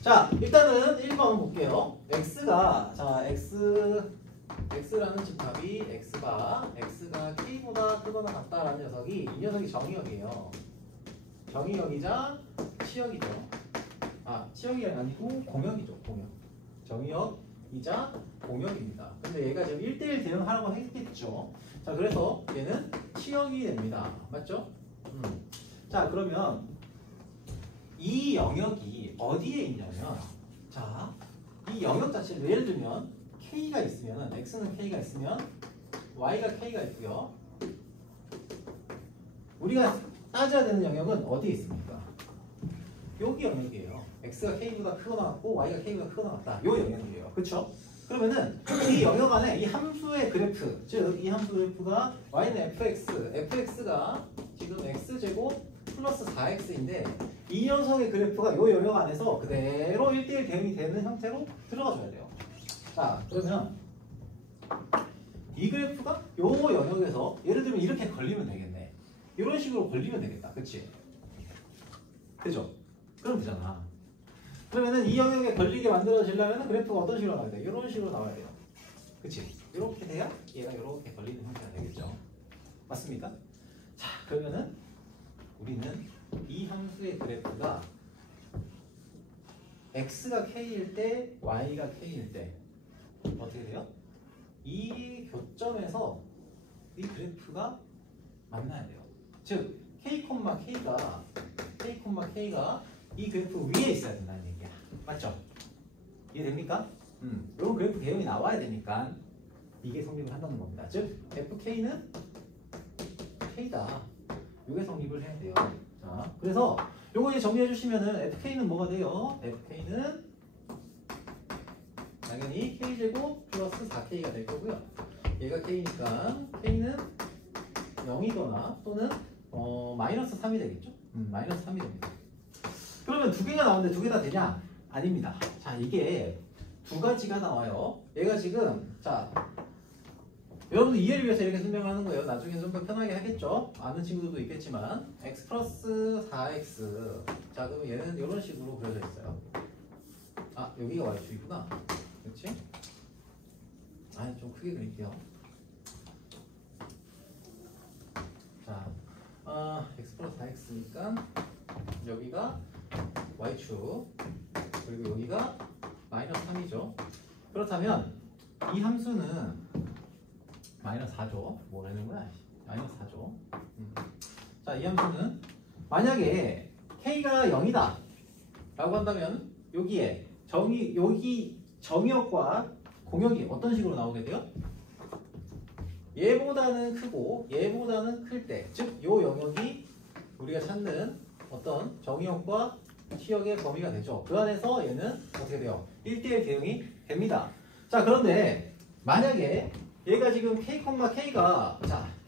자, 일단은 1번 볼게요. x가 x라는 집합이 x가 k보다 크거나 같다라는 녀석이 이 녀석이 정의역이에요. 정의역이자 치역이죠. 치역이 아니고 공역이죠. 공역. 정의역이자 공역입니다. 근데 얘가 지금 1대1 대응하라고 했겠죠. 자, 그래서 얘는 치역이 됩니다. 맞죠? 자, 그러면 이 영역이 어디에 있냐면 자, 이 영역 자체를 예를 들면 K가 있으면 X는 K가 있으면 Y가 K가 있고요. 우리가 따져야 되는 영역은 어디에 있습니까? 여기 영역이에요. X가 K보다 크거나 같고 Y가 K보다 크거나 같다. 요 영역이에요. 그렇죠? 그러면은 이 영역 안에 이 함수의 그래프, 즉 이 함수 그래프가 y는 fx가 지금 x제곱 플러스 4x인데 이 녀석의 그래프가 이 영역 안에서 그대로 1대1 대응이 되는 형태로 들어가줘야 돼요. 자, 그러면 이 그래프가 이 영역에서 예를 들면 이렇게 걸리면 되겠네. 이런 식으로 걸리면 되겠다. 그치? 그죠? 그럼 되잖아. 그러면은 이 영역에 걸리게 만들어지려면 그래프가 어떤 식으로 나와야 돼? 이런 식으로 나와야 돼요. 그치? 이렇게 돼야 얘가 이렇게 걸리는 형태가 되겠죠. 맞습니까? 자, 그러면은 우리는 이 함수의 그래프가 x가 k일 때 y가 k일 때 어떻게 돼요? 이 교점에서 이 그래프가 만나야 돼요. 즉 k,k가 이 그래프 위에 있어야 된다는 얘기야. 맞죠? 이해됩니까? 이런 그래프 개형이 나와야 되니까 이게 성립을 한다는 겁니다. 즉 fk는 k다. 이게 성립을 해야 돼요. 자, 그래서 요거 이제 정리해 주시면은 fk는 뭐가 돼요? fk는 당연히 k제곱 플러스 4k가 될 거고요. 얘가 k니까 k는 0이거나 또는 마이너스 3이 되겠죠? 마이너스 3이 됩니다. 그러면 두 개가 나오는데 두 개 다 되냐? 아닙니다. 자, 이게 두 가지가 나와요. 얘가 지금 자, 여러분들 이해를 위해서 이렇게 설명하는 거예요. 나중에 좀 더 편하게 하겠죠? 아는 친구들도 있겠지만 x 플러스 4x 자, 그럼 얘는 이런 식으로 그려져 있어요. 여기가 y축이구나. 그렇지? 좀 크게 그릴게요. x 플러스 4x니까 여기가 y축 그리고 여기가 마이너스 3이죠. 그렇다면 이 함수는 마이너스 4죠. 뭐라는 거야? 마이너스 4죠. 자, 이 함수는 만약에 k가 0이다 라고 한다면 여기에 여기 정의역과 공역이 어떤 식으로 나오게 돼요? 얘보다는 크고 얘보다는 클 때, 즉 요 영역이 우리가 찾는 어떤 정의역과 시역의 범위가 되죠. 그 안에서 얘는 어떻게 돼요? 1대1 대응이 됩니다. 자, 그런데 만약에 얘가 지금 k, k가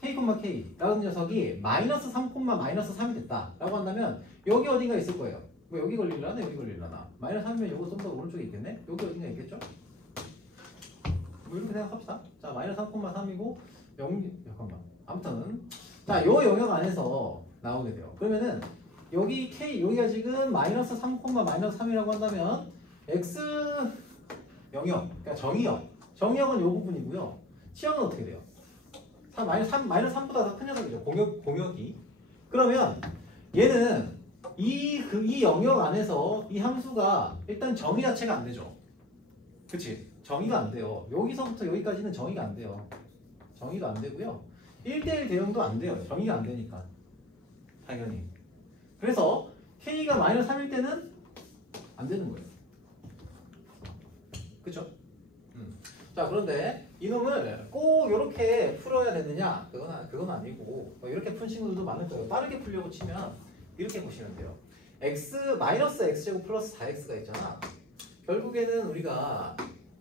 k라는 녀석이 마이너스 3, 마이너스 3이 됐다 라고 한다면 여기 어딘가 있을 거예요. 뭐 여기 걸리려나 여기 걸리려나. 마이너스 3이면 요거 좀 더 오른쪽에 있겠네. 여기 어딘가 있겠죠? 뭐 이렇게 생각합시다. 자, 마이너스 3,3이고 잠깐만. 아무튼 자, 요 영역 안에서 나오게 돼요. 그러면은 여기가 지금 마이너스 3, 마이너스 3이라고 한다면 x 영역, 그러니까 정의역은 요 부분이고요. 시역은 어떻게 돼요? 마이너스 3보다 더 큰 녀석이죠. 공역이. 그러면 얘는 이 영역 안에서 이 함수가 일단 정의 자체가 안 되죠. 그치? 정의가 안 돼요. 여기서부터 여기까지는 정의가 안 돼요. 정의가 안 되고요. 1대1 대응도 안 돼요. 정의가 안 되니까. 당연히. 그래서 k가 마이너스 3일 때는 안 되는 거예요. 그쵸? 자, 그런데 이놈을 꼭 이렇게 풀어야 되느냐? 그건 아니고 이렇게 푼 친구들도 많을 거예요. 빠르게 풀려고 치면 이렇게 보시면 돼요. 마이너스 x제곱 플러스 4x가 있잖아. 결국에는 우리가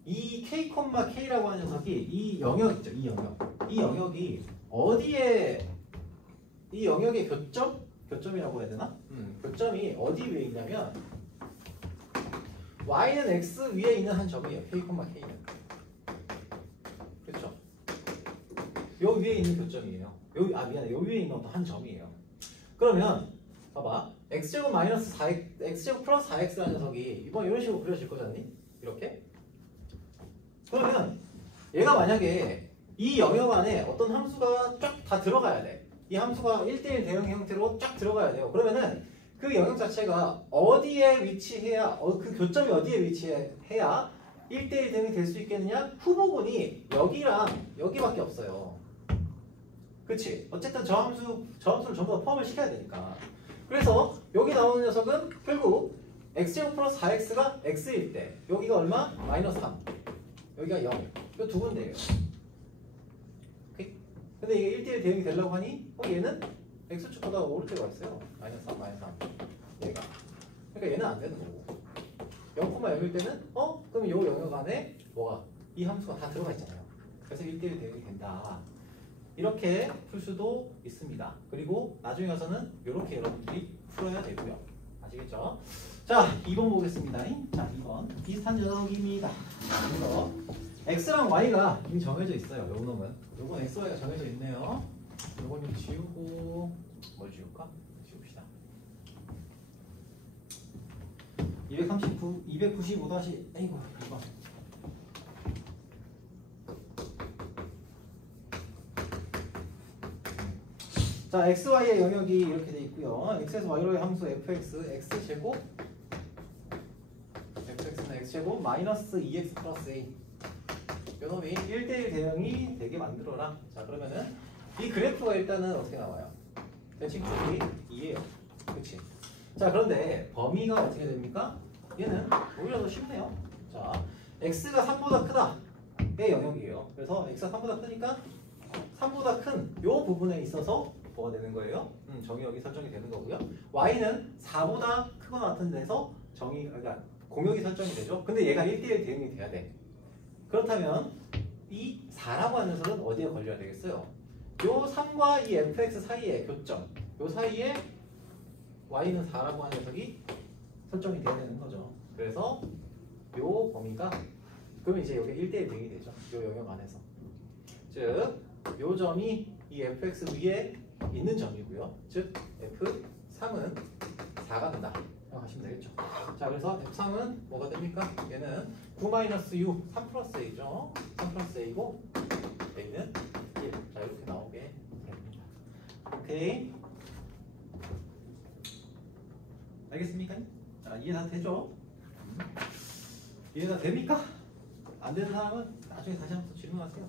이 k, k라고 하는 녀석이 이 영역 있죠. 이 영역이 어디에 이 영역의 교점이라고 해야 되나? 교점이 어디 위에 있냐면 y는 x 위에 있는 한 점이에요. k, k는. 그렇죠? 요 위에 있는 교점이에요. 요 위에 있는 어떤 한 점이에요. 그러면 봐봐. x제곱 마이너스 4x, x제곱 플러스 4x라는 녀석이 이번 이런 식으로 그려질 거잖니? 이렇게. 그러면 얘가 만약에 이 영역 안에 어떤 함수가 쫙 다 들어가야 돼. 이 함수가 1대1 대응 형태로 쫙 들어가야 돼요. 그러면은 그 영역 자체가 어디에 위치해야 그 교점이 어디에 위치해야 1대1 대응이 될 수 있겠느냐? 후보군이 여기랑 여기밖에 없어요. 그치? 어쨌든 저 함수를 전부 다 포함을 시켜야 되니까. 그래서 여기 나오는 녀석은 결국 x제곱 플러스 4x가 x일 때 여기가 얼마? 마이너스 3. 여기가 0. 이 두 군데예요. 오케이? 근데 이게 1대1 대응이 되려고 하니 얘는 x축보다 오른쪽에 와 있어요. 마이너스 3, 마이너스 3. 얘가. 그러니까 얘는 안 되는 거고. 0,0일 때는 그럼 이 영역 안에 뭐가? 이 함수가 다 들어가 있잖아요. 그래서 1대1 대응이 된다. 이렇게 풀 수도 있습니다. 그리고 나중에 가서는 이렇게 여러분들이 풀어야 되고요. 아시겠죠? 자, 2번 보겠습니다. 자, 2번. 비슷한 녀석입니다. 그래서 x랑 y가 이미 정해져 있어요. 요 놈은. 요건 x, y가 정해져 있네요. 요건 좀 지우고 뭘 지울까? 지웁시다. 295 다시 아이고 2번. 자, xy의 영역이 이렇게 돼 있고요. x에서 y로의 함수 fx, x제곱 fx는 x제곱 마이너스 2x 플러스 a. 요놈이 1대1 대응이 되게 만들어라. 자, 그러면은 이 그래프가 일단은 어떻게 나와요? 대칭축이 2예요. 그치? 자, 그런데 범위가 어떻게 됩니까? 얘는 오히려 더 쉽네요. 자, x가 3보다 크다. 의 영역이에요. 그래서 x가 3보다 크니까 3보다 큰 요 부분에 있어서 뭐가 되는 거예요? 정의역이 설정이 되는 거고요. y는 4보다 크거나 같은 데서 그러니까 공역이 설정이 되죠. 근데 얘가 1대1 대응이 돼야 돼. 그렇다면 이 4라고 하는 녀석은 어디에 걸려야 되겠어요? 요 3과 이 fx 사이의 교점, 요 사이에 y는 4라고 하는 녀석이 설정이 돼야 되는 거죠. 그래서 요 범위가 그러면 이제 여기 1대1 대응이 되죠. 요 영역 안에서. 즉, 요 점이 이 fx 위에 있는 점이고요. 즉, f3은 4가 된다. 하시면 되겠죠. 자, 그래서 f3은 뭐가 됩니까? 얘는 9-u, 3 플러스 a죠. 3 플러스 a고 a는 1. 자, 이렇게 나오게 됩니다. 오케이. 알겠습니까? 자, 이해 다 되죠? 이해가 됩니까? 안 되는 사람은 나중에 다시 한번 질문하세요.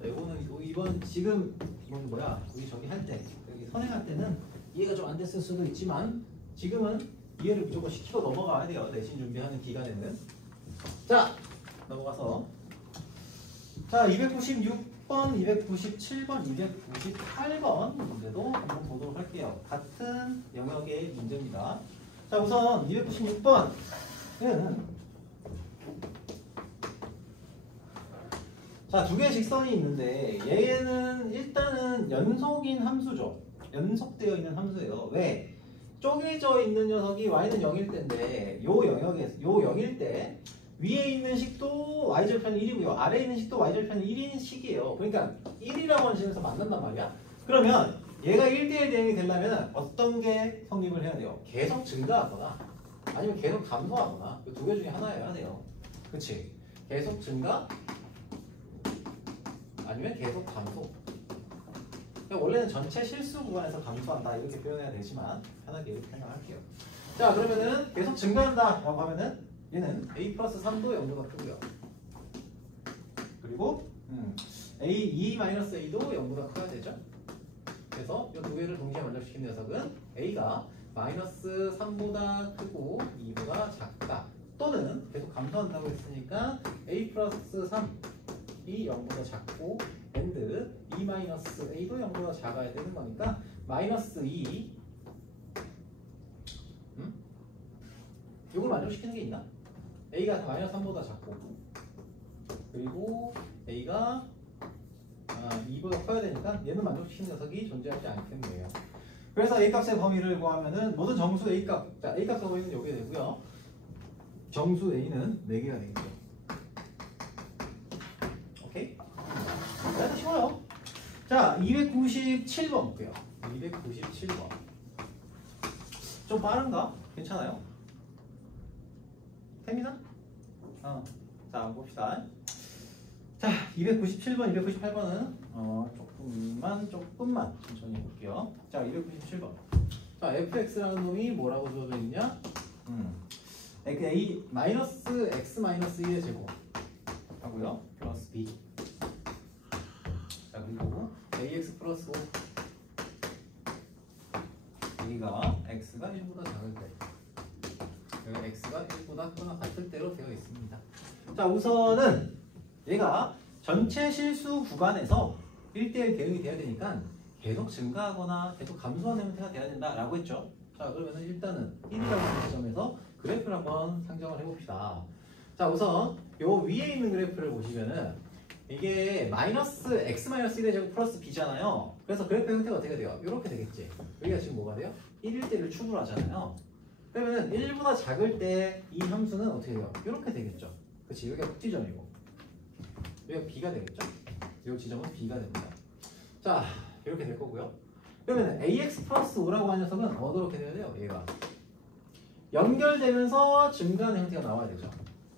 자, 이번 지금 이건 뭐야? 우리 저기 할 때, 여기 선행할 때는 이해가 좀 안 됐을 수도 있지만 지금은 이해를 무조건 시키고 넘어가야 돼요. 내신 준비하는 기간에는. 자, 넘어가서 자 296번, 297번, 298번 문제도 한번 보도록 할게요. 같은 영역의 문제입니다. 자, 우선 296번은 자, 두 개의 직선이 있는데 얘는 일단은 연속인 함수죠. 연속되어 있는 함수예요. 왜? 쪼개져 있는 녀석이 y는 0일 때인데 요 0일 때 위에 있는 식도 y절편 1이고요. 아래에 있는 식도 y절편 1인 식이에요. 그러니까 1이라고 하는 식에서 만난단 말이야. 그러면 얘가 1대1 대응이 되려면 어떤 게 성립을 해야 돼요? 계속 증가하거나 아니면 계속 감소하거나 그 두 개 중에 하나여야 돼요. 그치? 계속 증가 아니면 계속 감소. 그러니까 원래는 전체 실수 구간에서 감소한다 이렇게 표현해야 되지만 편하게 이렇게 생각할게요. 자, 그러면은 계속 증가한다 라고 하면은 얘는 a 플러스 3도 0보다 크고요. 그리고 a-a도 0보다 커야 되죠. 그래서 이 두 개를 동시에 만족시킨 녀석은 a가 마이너스 3보다 크고 2보다 작다. 또는 계속 감소한다고 했으니까 a 플러스 3이 0보다 작고 and e 마이너스 a도 0보다 작아야 되는 거니까 마이너스 2 이걸 만족시키는 게 있나? a가 마이너스 3보다 작고 그리고 a가 2보다 커야 되니까 얘는 만족시키는 녀석이 존재하지 않기 때문이에요. 그래서 a 값의 범위를 구하면은 모든 정수 a 값, 자 a 값의 범위는 여기 되고요. 정수 a는 4개가 되겠죠. 오케이? 그래도 쉬워요. 자, 297번 볼게요. 297번. 좀 빠른가? 괜찮아요? 됩니다? 자, 봅시다. 자, 297번, 298번은 조금만 천천히 해볼게요. 자, 297번. 자, fx라는 놈이 뭐라고 주어져 있냐? a 마이너스 x 마이너스 1의 제곱 하고요. 플러스 b. 자, 그리고 ax 플러스 5. 여기가 x가 1보다 작을 때. 여기 x가 1보다 크거나 같을 때로 되어 있습니다. 자, 우선은 얘가 전체 실수 구간에서 1대1 대응이 돼야 되니까 계속 증가하거나 계속 감소하는 형태가 돼야 된다라고 했죠. 자, 그러면 일단은 1이라고 하는 지점에서 그래프를 한번 상정을 해봅시다. 자, 우선 요 위에 있는 그래프를 보시면은 이게 마이너스 x 마이너스 1의 제곱 플러스 b잖아요. 그래서 그래프 형태가 어떻게 돼요? 이렇게 되겠지. 여기가 지금 뭐가 돼요? 1일 때를 추구를 하잖아요. 그러면 1보다 작을 때 이 함수는 어떻게 돼요? 이렇게 되겠죠. 그치? 여기가 꼭지점이고 여기가 b가 되겠죠? 이 지점은 b가 됩니다. 자, 이렇게 될 거고요. 그러면 ax 플러스 5라고 하는 녀석은 어떻게 돼야 돼요? 얘가 연결되면서 증가하는 형태가 나와야 되죠.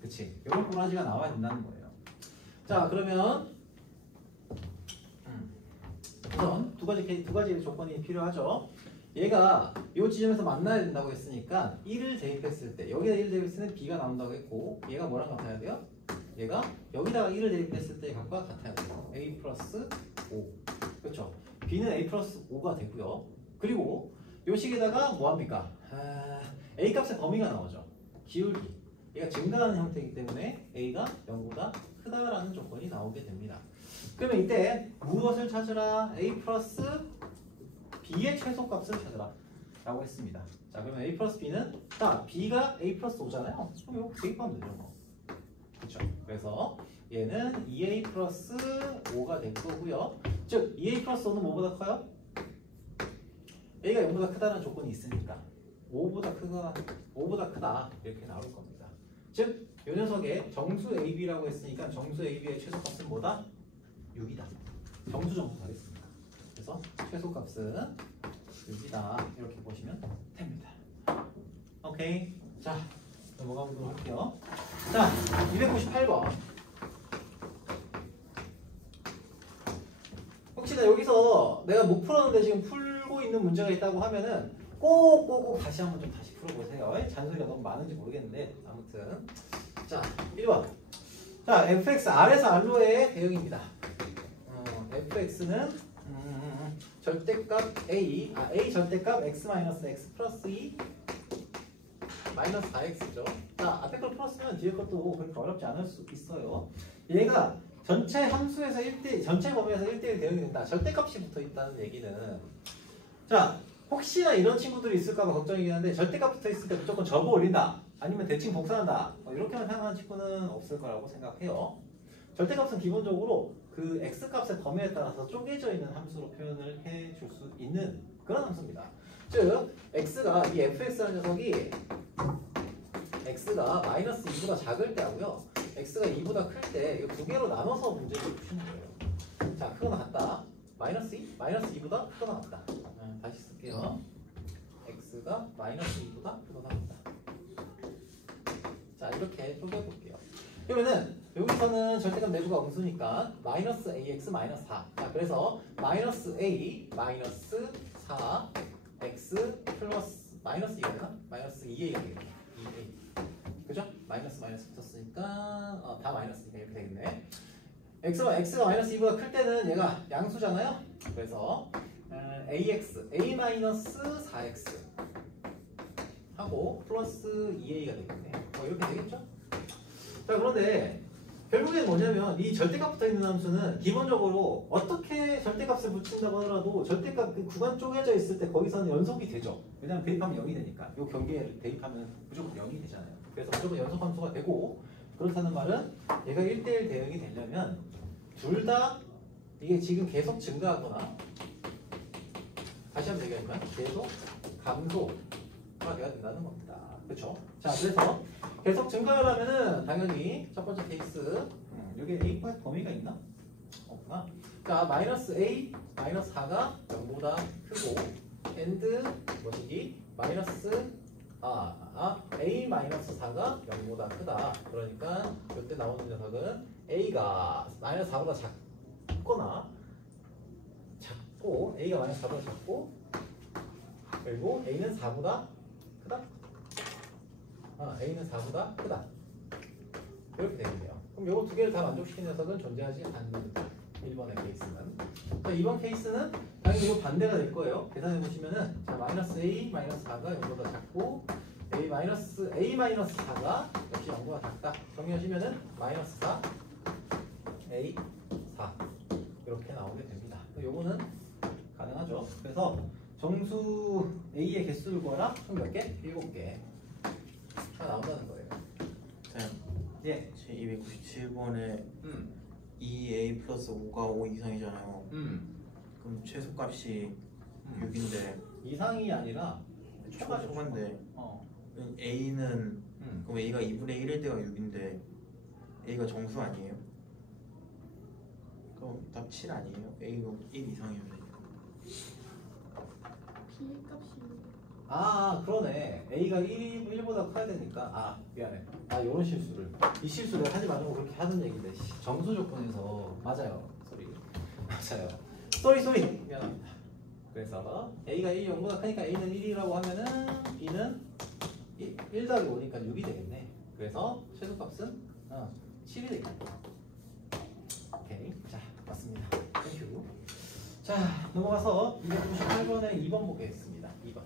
그치? 이런 꼬라지가 나와야 된다는 거예요. 자, 그러면 우선 두 가지 조건이 필요하죠. 얘가 이 지점에서 만나야 된다고 했으니까 1을 대입했을 때 여기다 1을 대입했을 때 b가 나온다고 했고 얘가 뭐랑 같아야 돼요? 얘가 여기다가 1을 대입했을 때 값과 같아야 돼요. a 플러스 5. 그렇죠? b는 a 플러스 5가 되고요. 그리고 이 식에다가 뭐합니까? a 값의 범위가 나오죠. 기울기. 얘가 증가하는 형태이기 때문에 a가 0보다 크다라는 조건이 나오게 됩니다. 그러면 이때 무엇을 찾으라? a 플러스 b의 최소값을 찾으라 라고 했습니다. 자, 그러면 a 플러스 b는 자, b가 a 플러스 5잖아요. 그럼 이거 대입하면 되죠. 뭐. 그렇죠. 그래서 얘는 2a 플러스 5가 될 거고요. 즉 2a 플러스 5는 뭐보다 커요? a가 0보다 크다는 조건이 있으니까 5보다 크다 이렇게 나올 겁니다. 즉 이 녀석의 정수 ab라고 했으니까 정수 ab의 최소값은 뭐다? 6이다. 정수 정수하겠습니다. 그래서 최소값은 6이다 이렇게 보시면 됩니다. 오케이. 자, 넘어가 보도록 할게요. 자, 298번. 혹시나 여기서 내가 못 풀었는데 지금 풀고 있는 문제가 있다고 하면은 꼭 다시 한번 좀 다시 풀어보세요. 잔소리가 너무 많은지 모르겠는데 아무튼 자 1번 자 fx R에서 R로의 대응입니다. fx는 절대값 a a 절대값 x 마이너스 x 플러스 2 마이너스 4x죠. 자 앞에 걸 풀었으면 뒤에 것도 그렇게 어렵지 않을 수 있어요. 얘가 전체 함수에서 1대 전체 범위에서 1대1 대응이 된다. 절대값이 붙어 있다는 얘기는 자 혹시나 이런 친구들이 있을까봐 걱정이긴 한데 절대값 붙어 있을 때 무조건 접어 올린다. 아니면 대칭 복사한다. 이렇게만 생각하는 친구는 없을 거라고 생각해요. 절대값은 기본적으로 그 x값의 범위에 따라서 쪼개져 있는 함수로 표현을 해줄 수 있는 그런 함수입니다. 즉 x가 이 fx라는 녀석이 x가 마이너스 2보다 작을 때 하고요. x가 2보다 클 때 이 두 개로 나눠서 문제를 푸시는 거예요. 자 크거나 같다. 마이너스 2? 마이너스 2보다 크거나 같다. 다시 쓸게요. x가 마이너스 2보다 크거나 같다. 자 이렇게 쪼개볼게요. 그러면은 여기서는 절대값 내부가 음수니까 마이너스 ax 마이너스 4. 자 그래서 마이너스 a 마이너스 4 x 플러스 마이너스 2가 되나? 마이너스 2a가 되겠네. 2a. 그죠? 마이너스 붙었으니까 다 마이너스니까 이렇게 되겠네. x가 마이너스 2보다 클 때는 얘가 양수잖아요. 그래서 ax a 마이너스 4x 하고 플러스 2a가 되겠네. 이렇게 되겠죠? 자 그런데 결국엔 뭐냐면 이 절대값 붙어 있는 함수는 기본적으로 어떻게 절대값을 붙인다고 하더라도 절대값 그 구간 쪼개져 있을 때 거기서는 연속이 되죠. 왜냐면 대입하면 0이 되니까. 이 경계에 대입하면 무조건 0이 되잖아요. 그래서 무조건 연속 함수가 되고 그렇다는 말은 얘가 1대1 대응이 되려면 둘 다 이게 지금 계속 증가하거나 다시 한번 얘기하지만 계속 감소가 돼야 된다는 겁니다. 그렇죠? 자 그래서 계속 증가하려면은 당연히 첫 번째 케이스 여기 a 범위가 있나? 없구나. 자 마이너스 a 마이너스 4가 0보다 크고 and 뭐시기 마이너스 a 마이너스 4가 0보다 크다. 그러니까 이때 나오는 녀석은 a가 마이너스 4보다 작고 a가 마이너스 4보다 작고 그리고 a는 4보다 크다. a는 4보다 크다. 이렇게 되겠네요. 그럼 요거 두 개를 다 만족시키는 녀석은 존재하지 않는다. 1번의 케이스는. 자, 2번 케이스는 당연히 이거 반대가 될 거예요. 계산해 보시면은 자, 마이너스 a 마이너스 4가 0보다 작고 a 마이너스 4가 역시 0보다 작다. 정리하시면은 마이너스 4 a 4 이렇게 나오게 됩니다. 요거는 가능하죠. 그래서 정수 a의 개수를 구하라. 총 몇 개? 7개. 다 나온다는 거예요. 자, 예. 제 297번에 2a 플러스 5가 5 이상이잖아요. 그럼 최소값이 6인데 이상이 아니라 초반데 a는 그럼 a가 2분의 1일 때가 6인데 a가 정수 아니에요? 그럼 답 7 아니에요? a가 1 이상이면 되니까. B값이 그러네. a가 1보다 커야 되니까 미안해. 요런 실수를 이 실수를 하지 말라고 그렇게 하던 얘기인데 정수 조건에서 맞아요. 맞아요. 쏘리 미안합니다. 그래서 a가 1이 0보다 크니까 a는 1이라고 하면은 b는 1 더하기 5니까 6이 되겠네. 그래서 최소값은 7이 되겠네. 오케이. 자 맞습니다. 땡큐. 자 넘어가서 298번에 2번 보겠습니다. 2번.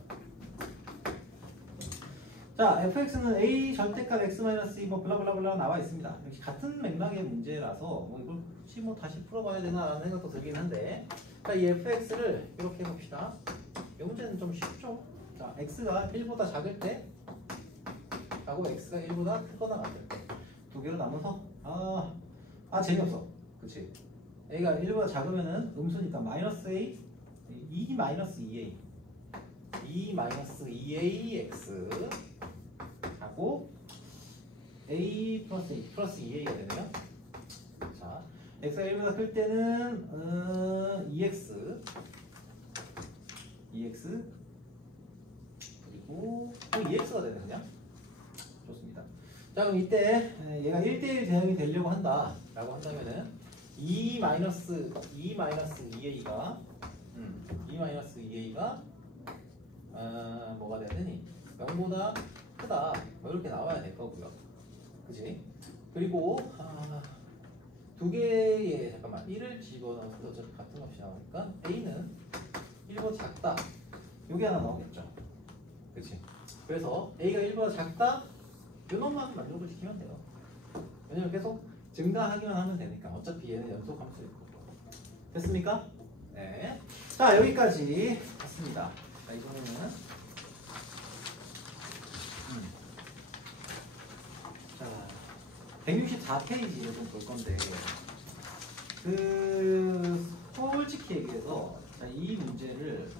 자 fx는 a 절대값 x-2 뭐 블라블라블라 나와 있습니다. 역시 같은 맥락의 문제라서 이걸 혹시 다시 풀어봐야 되나라는 생각도 들긴 한데 자 이 fx를 이렇게 해봅시다. 이 문제는 좀 쉽죠. 자 x가 1보다 작을 때 하고 x가 1보다 크거나 같을 때 두 개로 나눠서 재미없어. 그치? a가 1보다 작으면은 음수니까 마이너스 a 2 마이너스 2a 2 마이너스 2ax 하고 a 플러스 2 플러스 2a가 되네요. 자 x가 1보다 클 때는 2x 그리고 2x가 되네 그냥. 좋습니다. 자 그럼 이때 얘가 1대1 대응이 되려고 한다 라고 한다면은 2 마이너스 2a가 뭐가 돼야 되니? 0보다 크다. 뭐 이렇게 나와야 될 거고요. 그치? 그리고 두 개의 잠깐만 1을 집어넣어서 어차피 같은 값이 나오니까 A는 1보다 작다. 요게 하나 나오겠죠. 그치? 그래서 A가 1보다 작다. 요놈만 만족을 시키면 돼요. 왜냐면 계속 증가하기만 하면 되니까. 어차피 얘는 연속 함수일 거고. 됐습니까? 네. 자, 여기까지 했습니다. 자, 이번에는 자, 164페이지를 좀 볼 건데 솔직히 얘기해서 자, 이 문제를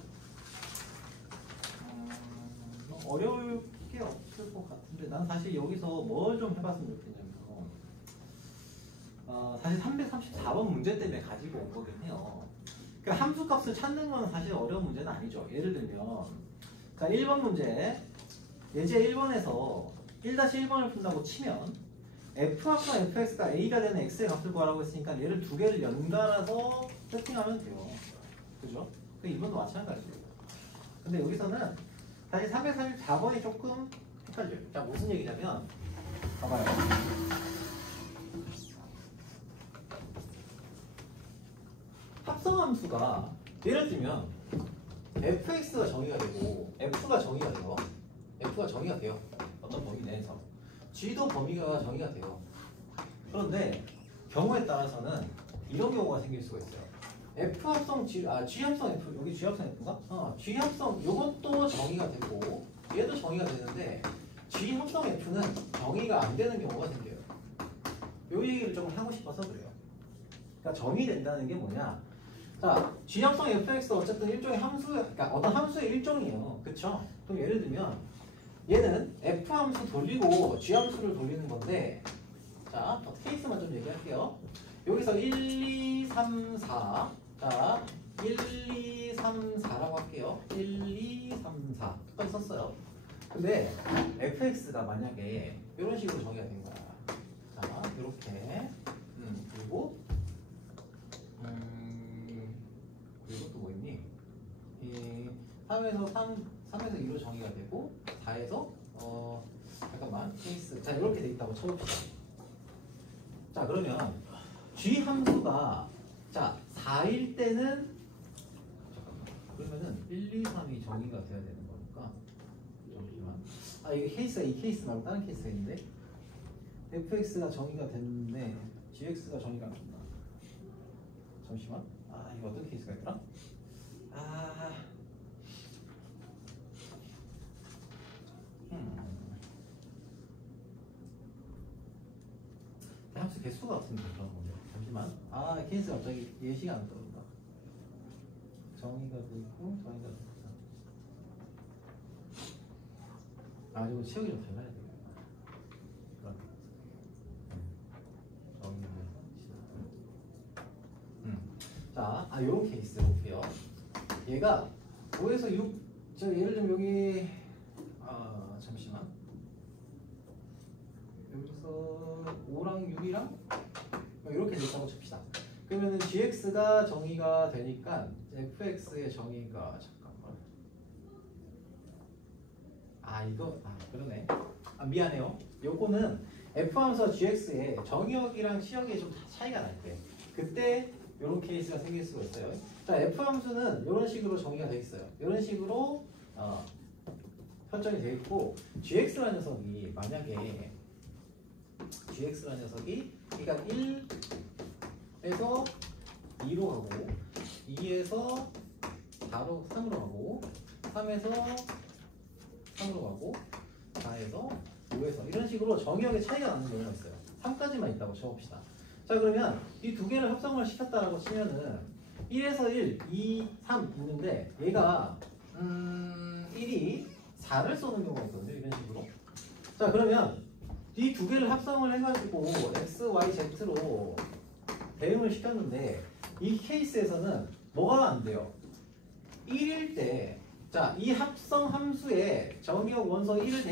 어려울 게 없을 것 같은데 난 사실 여기서 뭘 좀 해봤으면 좋겠냐면 사실 334번 문제 때문에 가지고 온 거긴 해요. 그러니까 함수값을 찾는 건 사실 어려운 문제는 아니죠. 예를 들면 자 1번 문제 예제 1번에서 1-1번을 푼다고 치면 f합과 fx가 a가 되는 x의 값을 구하라고 했으니까 얘를 두 개를 연달아서 세팅하면 돼요. 그죠? 그 2번도 마찬가지예요. 근데 여기서는 사실 334번이 조금 헷갈려요. 자 무슨 얘기냐면 봐봐요. 합성함수가 예를 들면 fx가 정의가 되고 f가 정의가 돼요. f가 정의가 돼요. 어떤 범위 내에서 g도 범위가 정의가 돼요. 그런데 경우에 따라서는 이런 경우가 생길 수가 있어요. f 합성 g 합성 f 여기 g 합성 f인가? g 합성 요것도 정의가 되고 얘도 정의가 되는데 g 합성 f는 정의가 안 되는 경우가 생겨요. 요 얘기를 좀 하고 싶어서 그래요. 그러니까 정의된다는 게 뭐냐? 자, g 합성 fx 어쨌든 일종의 함수, 그러니까 어떤 함수의 일종이에요. 그쵸? 그럼 예를 들면 얘는 f 함수 돌리고 g 함수를 돌리는 건데, 자, 케이스만 좀 얘기할게요. 여기서 1, 2, 3, 4. 자, 1, 2, 3, 4라고 할게요. 1, 2, 3, 4까지 썼어요. 근데 fx가 만약에 이런 식으로 정의가 된 거야. 자, 이렇게. 그리고 그리고 또 뭐 있니? 3에서 3에서 2로 정의가 되고 4에서 잠깐만 케이스 자 이렇게 돼 있다고 쳐봅시다. 자 그러면 g 함수가 자 4일 때는 잠깐만 그러면은 1, 2, 3이 정의가 돼야 되는 거니까 잠시만 이게 케이스가 이 케이스 말고 다른 케이스가 있는데 fx가 정의가 됐는데 gx가 정의가 안 된다. 잠시만 이거 어떤 케이스가 있더라? 함수 개수 같은데 그런 거죠. 잠시만. 케이스 갑자기 예시가 안 떠오른다. 정의가 되고 정의가 됐다. 이거 치우기 좀 잘 해야 되겠다. 자, 요런 케이스 볼게요. 얘가 5에서 6, 예를 들면 여기, 잠시만. 여기서 5랑 6이랑 이렇게 됐다고 칩시다. 그러면은 gx가 정의가 되니까 fx의 정의가, 잠깐만. 그러네. 미안해요. 요거는 f 함수와 gx의 정의역이랑 시역이 좀 차이가 날 때. 그때 이런 케이스가 생길 수가 있어요. 자, f 함수는 이런 식으로 정의가 되어 있어요. 이런 식으로 설정이 되어 있고 gx라는 녀석이 만약에 gx라는 녀석이 그러니까 1에서 2로 가고 2에서 4로 3으로 가고 3에서 3으로 가고 4에서 5에서 이런 식으로 정의역의 차이가 나는 경우가 있어요. 3까지만 있다고 쳐봅시다. 자 그러면 이 두 개를 합성을 시켰다라고 치면은 1에서 1, 2, 3 있는데 얘가 1이 4를 쏘는 경우가 있거든요. 이런 식으로. 자 그러면 이 두 개를 합성을 해가지고 x, y, z로 대응을 시켰는데 이 케이스에서는 뭐가 안 돼요? 1일 때 자, 이 합성 함수에 정의역 원소 1을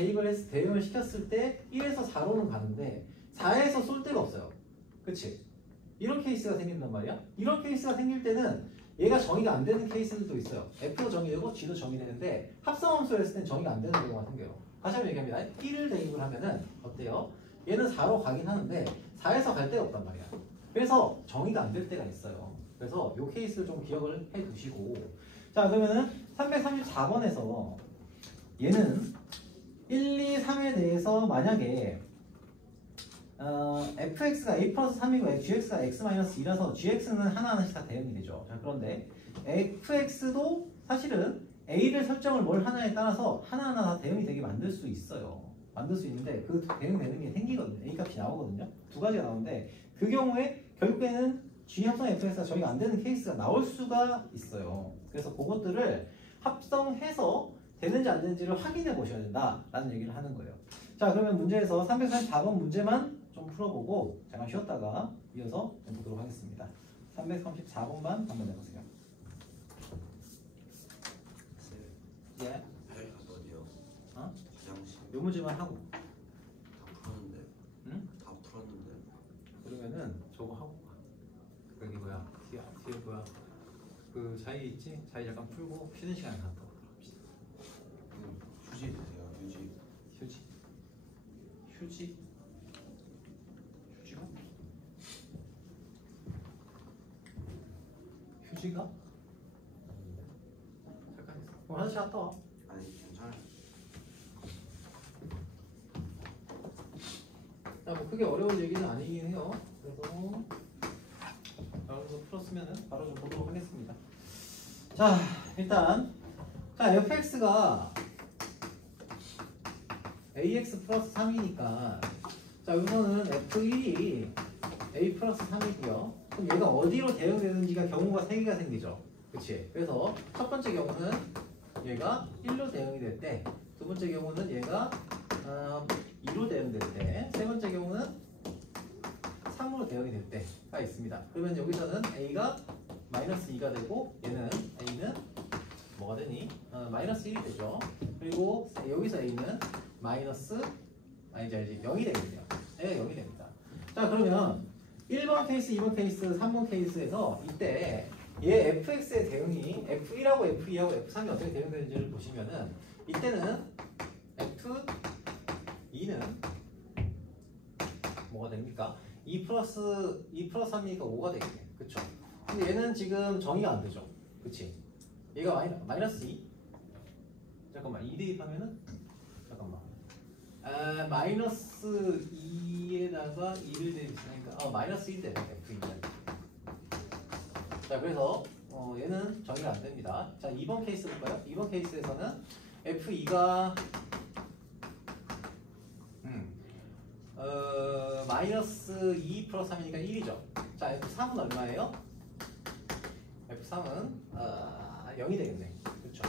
대응을 시켰을 때 1에서 4로는 가는데 4에서 쏠 데가 없어요. 그치? 이런 케이스가 생긴단 말이야. 이런 케이스가 생길 때는 얘가 정의가 안 되는 케이스들도 있어요. F도 정의되고 G도 정의되는데 합성함수를 했을 땐 정의가 안 되는 경우가 생겨요. 다시 한번 얘기합니다. 1을 대입을 하면은 어때요? 얘는 4로 가긴 하는데 4에서 갈 데가 없단 말이야. 그래서 정의가 안 될 때가 있어요. 그래서 이 케이스를 좀 기억을 해 두시고, 자 그러면은 334번에서 얘는 1, 2, 3에 대해서 만약에 fx가 a 플러스 3이고 gx가 x 마이너스 2라서 gx는 하나하나씩 다 대응이 되죠. 자 그런데 fx도 사실은 a를 설정을 뭘 하나에 따라서 하나하나 다 대응이 되게 만들 수 있어요. 만들 수 있는데 그 대응되는 게 생기거든요. a 값이 나오거든요. 두 가지가 나오는데 그 경우에 결국에는 g 합성 fx가 저희가 안 되는 케이스가 나올 수가 있어요. 그래서 그것들을 합성해서 되는지 안 되는지를 확인해 보셔야 된다라는 얘기를 하는 거예요. 자 그러면 문제에서 334번 문제만 좀 풀어보고 잠깐 쉬었다가 이어서 보도록 하겠습니다. 334번만 한번 해보세요. 예? 발가 어디요? 어? 화장실. 요 문제만 하고. 다 풀었는데. 응? 다 풀었는데. 그러면은 저거 하고 가. 여기 뭐야? 뒤에 뭐야? 그 자리 있지? 자리 잠깐 풀고 쉬는 시간에 갔다 오도록 합시다. 휴지 되세요. 휴지. 휴지? 휴지가? 휴지가? 잠깐 있어. 그럼 화장실 갔다 와. 아니 괜찮아요. 뭐 크게 어려운 얘기는 아니긴 해요. 그래서 여러분도 풀었으면 바로 좀 보도록 하겠습니다. 자 일단 자 fx가 ax 플러스 3이니까 자 우선은 f1이 a 플러스 3이고요. 그럼 얘가 어디로 대응되는지가 경우가 3개가 생기죠. 그치? 그래서 첫 번째 경우는 얘가 1로 대응이 될 때, 두 번째 경우는 얘가 2로 대응될 때, 세 번째 경우는 3으로 대응이 될 때가 있습니다. 그러면 여기서는 a가 마이너스 2가 되고 얘는 a는 뭐가 되니? 마이너스 1이 되죠. 그리고 여기서 a는 마이너스 이제 0이 되겠네요. 네, 0이 됩니다. 자 그러면 1번 케이스, 2번 케이스, 3번 케이스에서 이때 얘 fx의 대응이 f1하고 f2하고 f3이 어떻게 대응되는지를 보시면은 이때는 f2는 뭐가 됩니까? 2 플러스 3이니까 5가 되겠네. 그쵸? 근데 얘는 지금 정의가 안 되죠. 그치? 얘가 마이너스 2? 잠깐만 2 대입하면은 잠깐만 마이너스 2에다가 2를 대입했으니까 마이너스 1 되네 f2는. 자 그래서 얘는 정의가 안 됩니다. 자 2번 케이스 볼까요? 2번 케이스에서는 f2가 마이너스 2 플러스 3이니까 1이죠. 자 f3은 얼마예요? f3은 0이 되겠네. 그렇죠?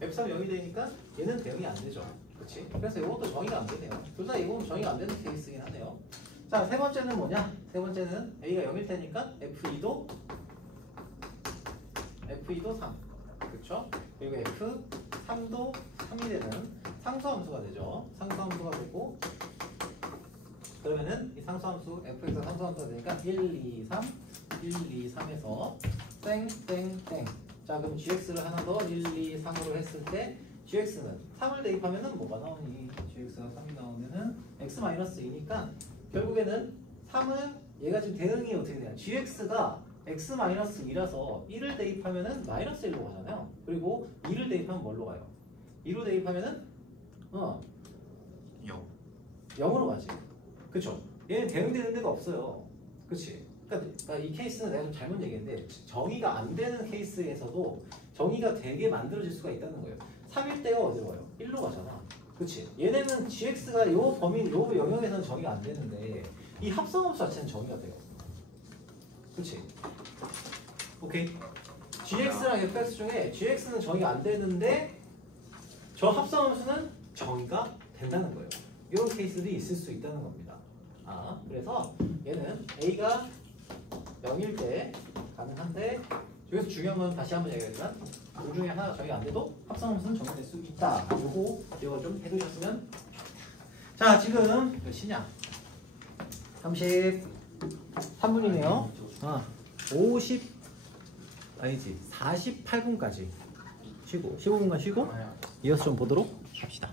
f3은 0이 되니까 얘는 대응이 안 되죠. 그렇지? 그래서 이것도 정의가 안 되네요. 둘 다 이건 정의가 안 되는 케이스이긴 하네요. 자 세 번째는 뭐냐? 세 번째는 a가 0일 테니까 f2도 3. 그렇죠? 그리고 f3도 3이 되는 상수함수가 되죠. 상수함수가 되고 그러면은 이 상수함수 fx가 상수함수가 되니까 1, 2, 3, 1, 2, 3에서 땡땡땡. 자 그럼 gx를 하나 더 1, 2, 3으로 했을 때 gx는 3을 대입하면은 뭐가 나오니? gx가 3이 나오면은 x-2니까 결국에는 3은 얘가 지금 대응이 어떻게 되냐? gx가 x-2라서 1을 대입하면은 마이너스 1로 가잖아요. 그리고 2를 대입하면 뭘로 가요? 2로 대입하면은 0으로 가지. 그쵸? 얘는 대응되는 데가 없어요. 그치? 그러니까 이 케이스는 내가 좀 잘못 얘기했는데 정의가 안 되는 케이스에서도 정의가 되게 만들어질 수가 있다는 거예요. 3일 때가 어디로 가요? 1로 가잖아. 그치? 얘네는 gx가 요 범위, 요 영역에서는 정의가 안 되는데 이 합성함수 자체는 정의가 돼요. 그치? 오케이? gx랑 fx 중에 gx는 정의가 안 되는데 저 합성함수는 정의가 된다는 거예요. 이런 케이스들이 있을 수 있다는 겁니다. 그래서 얘는 a가 0일 때 가능한데 여기서 중요한 건 다시 한번 얘기하지만 둘 중에 하나 정의가 안 돼도 합성함수는 정의될 수 있다. 이거 좀 해두셨으면 좋겠다. 자 지금 몇 시냐? 33분이네요. 아니지 48분까지 쉬고 15분간 쉬고 아야. 이어서 좀 보도록 합시다.